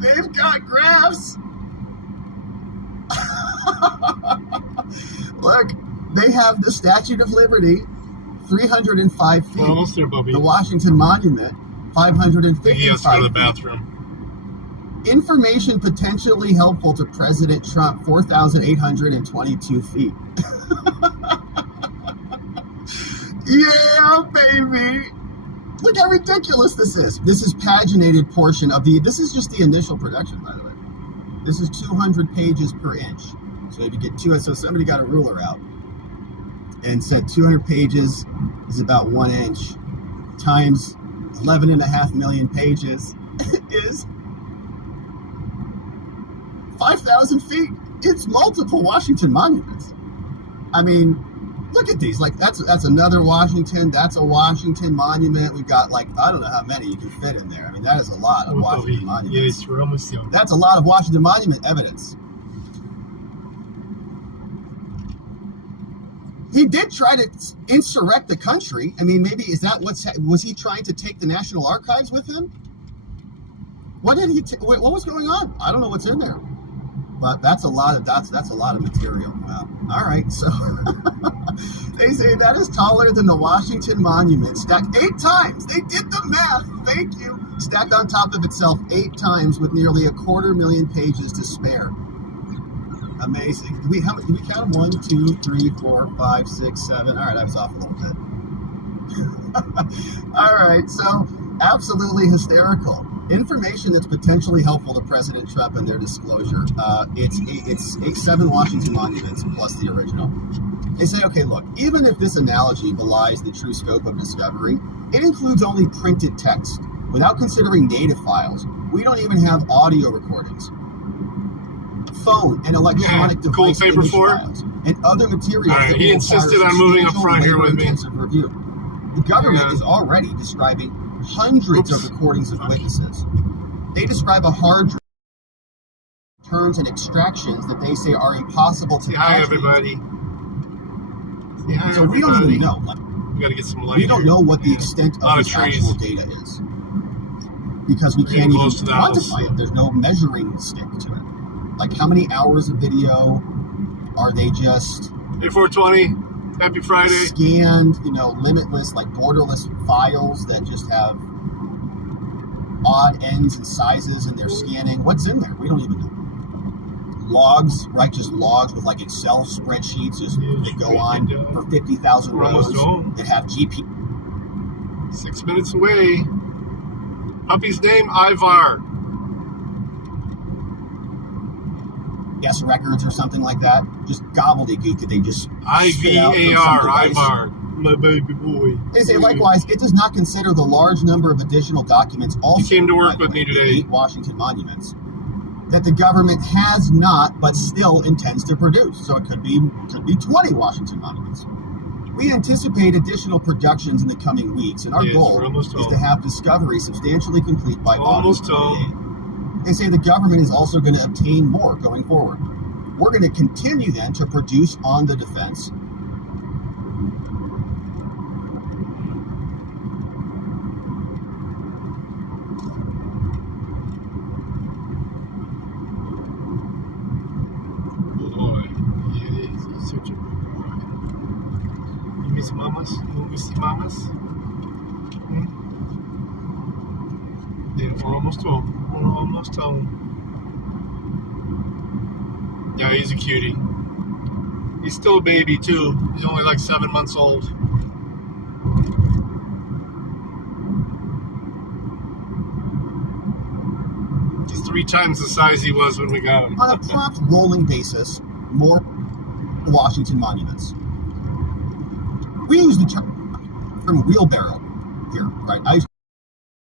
They've got graphs. Look, they have the Statue of Liberty, 305 feet. We're almost there, Bubby. The Washington Monument, 555 he has to go to the feet. bathroom. Information potentially helpful to President Trump, 4,822 feet. Yeah, baby. Look how ridiculous this is. This is paginated portion of this is just the initial production, by the way. This is 200 pages per inch. So if you get so somebody got a ruler out and said 200 pages is about 1 inch times 11.5 million pages is 5,000 feet. It's multiple Washington monuments. I mean, look at these. Like that's another Washington. That's a Washington monument. We've got I don't know how many you can fit in there. I mean, that is a lot of Washington monuments. That's a lot of Washington monument evidence. He did try to insurrect the country. I mean, maybe was he trying to take the National Archives with him? What did he? What was going on? I don't know what's in there. But that's a lot of material. Wow. All right, so they say that is taller than the Washington Monument, stacked 8 times. They did the math. Thank you. Stacked on top of itself 8 times with nearly 250,000 pages to spare. Amazing. Did we count them? 1, 2, 3, 4, 5, 6, 7. All right, I was off a little bit. All right, so absolutely hysterical. Information that's potentially helpful to President Trump and their disclosure. It's 7 Washington monuments plus the original. They say, okay, look, even if this analogy belies the true scope of discovery, it includes only printed text. Without considering native files, we don't even have audio recordings, phone and electronic device image files, and other materials. All right, he insisted on moving up front here with me. Review. The government is already describing hundreds of recordings of witnesses. They describe a hard drive, turns and extractions that they say are impossible to. Hi, everybody. So we don't even know. We got to get some light. We don't know what the extent of this actual data is because we can't even quantify it. There's no measuring stick to it. Like how many hours of video are they just? Hey, 420. Happy Friday. Scanned, limitless, borderless files that just have odd ends and sizes and they're scanning. What's in there? We don't even know. Logs, right? Just logs with Excel spreadsheets that go on for 50,000 rows that have GP. 6 minutes away. Puppy's name, Ivar. Guest records or something like that. Just gobbledygook that they just IVAR, Ivar, my baby boy. They say likewise, it does not consider the large number of additional documents also. He came to work with me today. 8 Washington monuments that the government has not, but still intends to produce. So it could be 20 Washington monuments. We anticipate additional productions in the coming weeks, and our goal is to have discovery substantially complete by August 28th. They say the government is also going to obtain more going forward. We're going to continue then to produce on the defense. Boy, he's such a good boy. You miss mamas? You miss the mamas? Hmm? Yeah, we're almost home. We're almost home. Yeah, he's a cutie. He's still a baby, too. He's only like 7 months old. He's 3 times the size he was when we got him. On a prompt rolling basis, more Washington monuments. We use the term wheelbarrow here, right? I use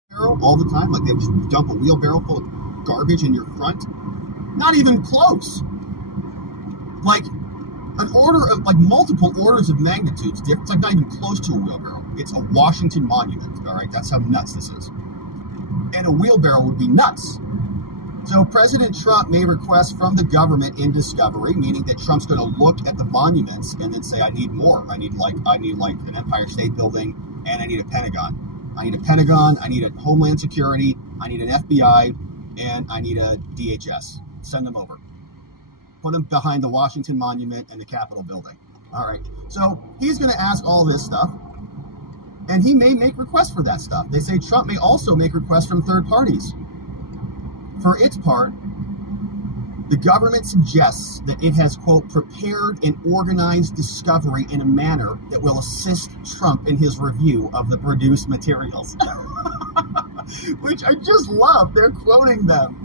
wheelbarrow all the time. Like they just dump a wheelbarrow full of garbage in your front. Not even close. Like an order of, like multiple orders of magnitudes different. It's like not even close to a wheelbarrow. It's a Washington monument, all right? That's how nuts this is. And a wheelbarrow would be nuts. So President Trump may request from the government in discovery, meaning that Trump's going to look at the monuments and then say, I need more. I need like an Empire State Building, and I need a Pentagon. I need a Pentagon, I need a Homeland Security, I need an FBI, and I need a DHS. Send them over. Put them behind the Washington Monument and the Capitol Building. All right. So he's going to ask all this stuff, and he may make requests for that stuff. They say Trump may also make requests from third parties. For its part, the government suggests that it has, quote, prepared and organized discovery in a manner that will assist Trump in his review of the produced materials. Which I just love. They're quoting them.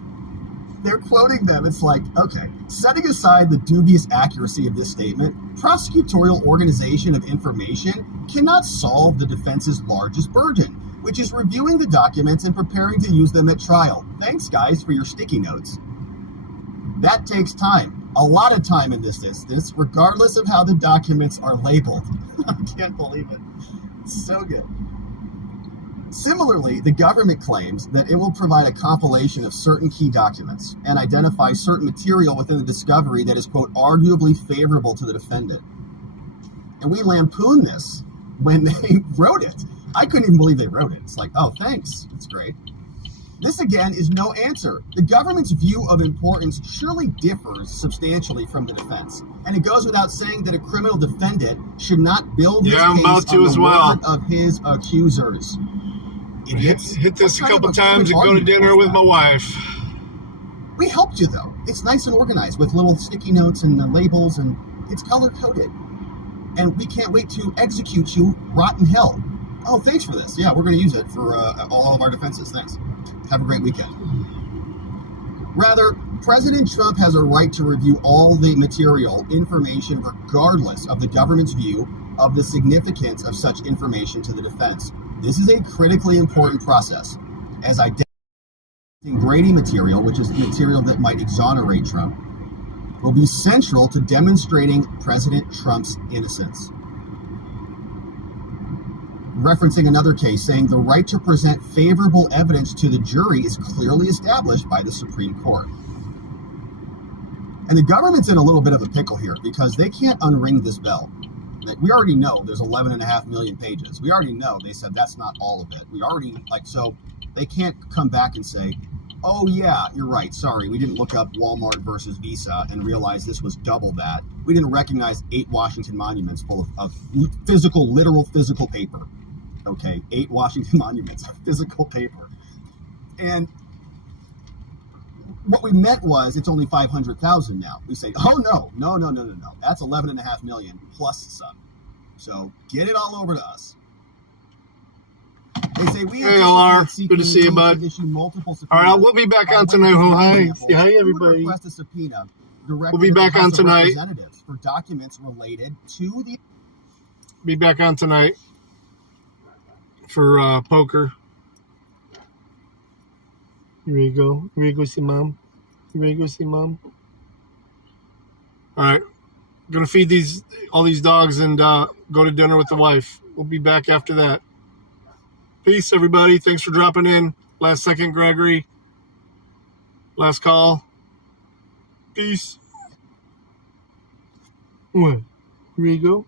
It's like, okay, setting aside the dubious accuracy of this statement, prosecutorial organization of information cannot solve the defense's largest burden, which is reviewing the documents and preparing to use them at trial. Thanks, guys, for your sticky notes. That takes time. A lot of time in this instance, regardless of how the documents are labeled. I can't believe it. So good. Similarly, the government claims that it will provide a compilation of certain key documents and identify certain material within the discovery that is, quote, arguably favorable to the defendant. And we lampoon this when they wrote it. I couldn't even believe they wrote it. It's like, oh, thanks. It's great. This, again, is no answer. The government's view of importance surely differs substantially from the defense. And it goes without saying that a criminal defendant should not build his case on the word of his accusers. Idiots. Hit this a couple times and go to dinner with my wife. We helped you, though. It's nice and organized with little sticky notes and labels, and it's color-coded. And we can't wait to execute you rotten hell. Oh, thanks for this. Yeah, we're going to use it for all of our defenses. Thanks. Have a great weekend. Rather, President Trump has a right to review all the material information regardless of the government's view of the significance of such information to the defense. This is a critically important process, as identifying Brady material, which is material that might exonerate Trump, will be central to demonstrating President Trump's innocence. Referencing another case, saying the right to present favorable evidence to the jury is clearly established by the Supreme Court. And the government's in a little bit of a pickle here because they can't unring this bell. We already know there's 11.5 million pages. We already know they said that's not all of it. We already, so they can't come back and say, oh yeah, you're right, sorry, we didn't look up Walmart versus Visa and realize this was double that. We didn't recognize 8 Washington monuments full of literal physical paper. Okay, 8 Washington monuments of physical paper. And what we meant was it's only 500,000 now. We say, oh no. That's 11.5 million plus some. So get it all over to us. They say we. Hey, LR. Good to see you, bud. All right, we'll be back on tonight. Oh, hi. Say hi, everybody. Request a subpoena we'll be back on tonight. For documents related to the. Be back on tonight for poker. You ready to go? You ready to go see Mom? You ready to go see Mom? All right. Gonna feed all these dogs and go to dinner with the wife. We'll be back after that. Peace, everybody. Thanks for dropping in. Last second, Gregory. Last call. Peace. What? You ready to go?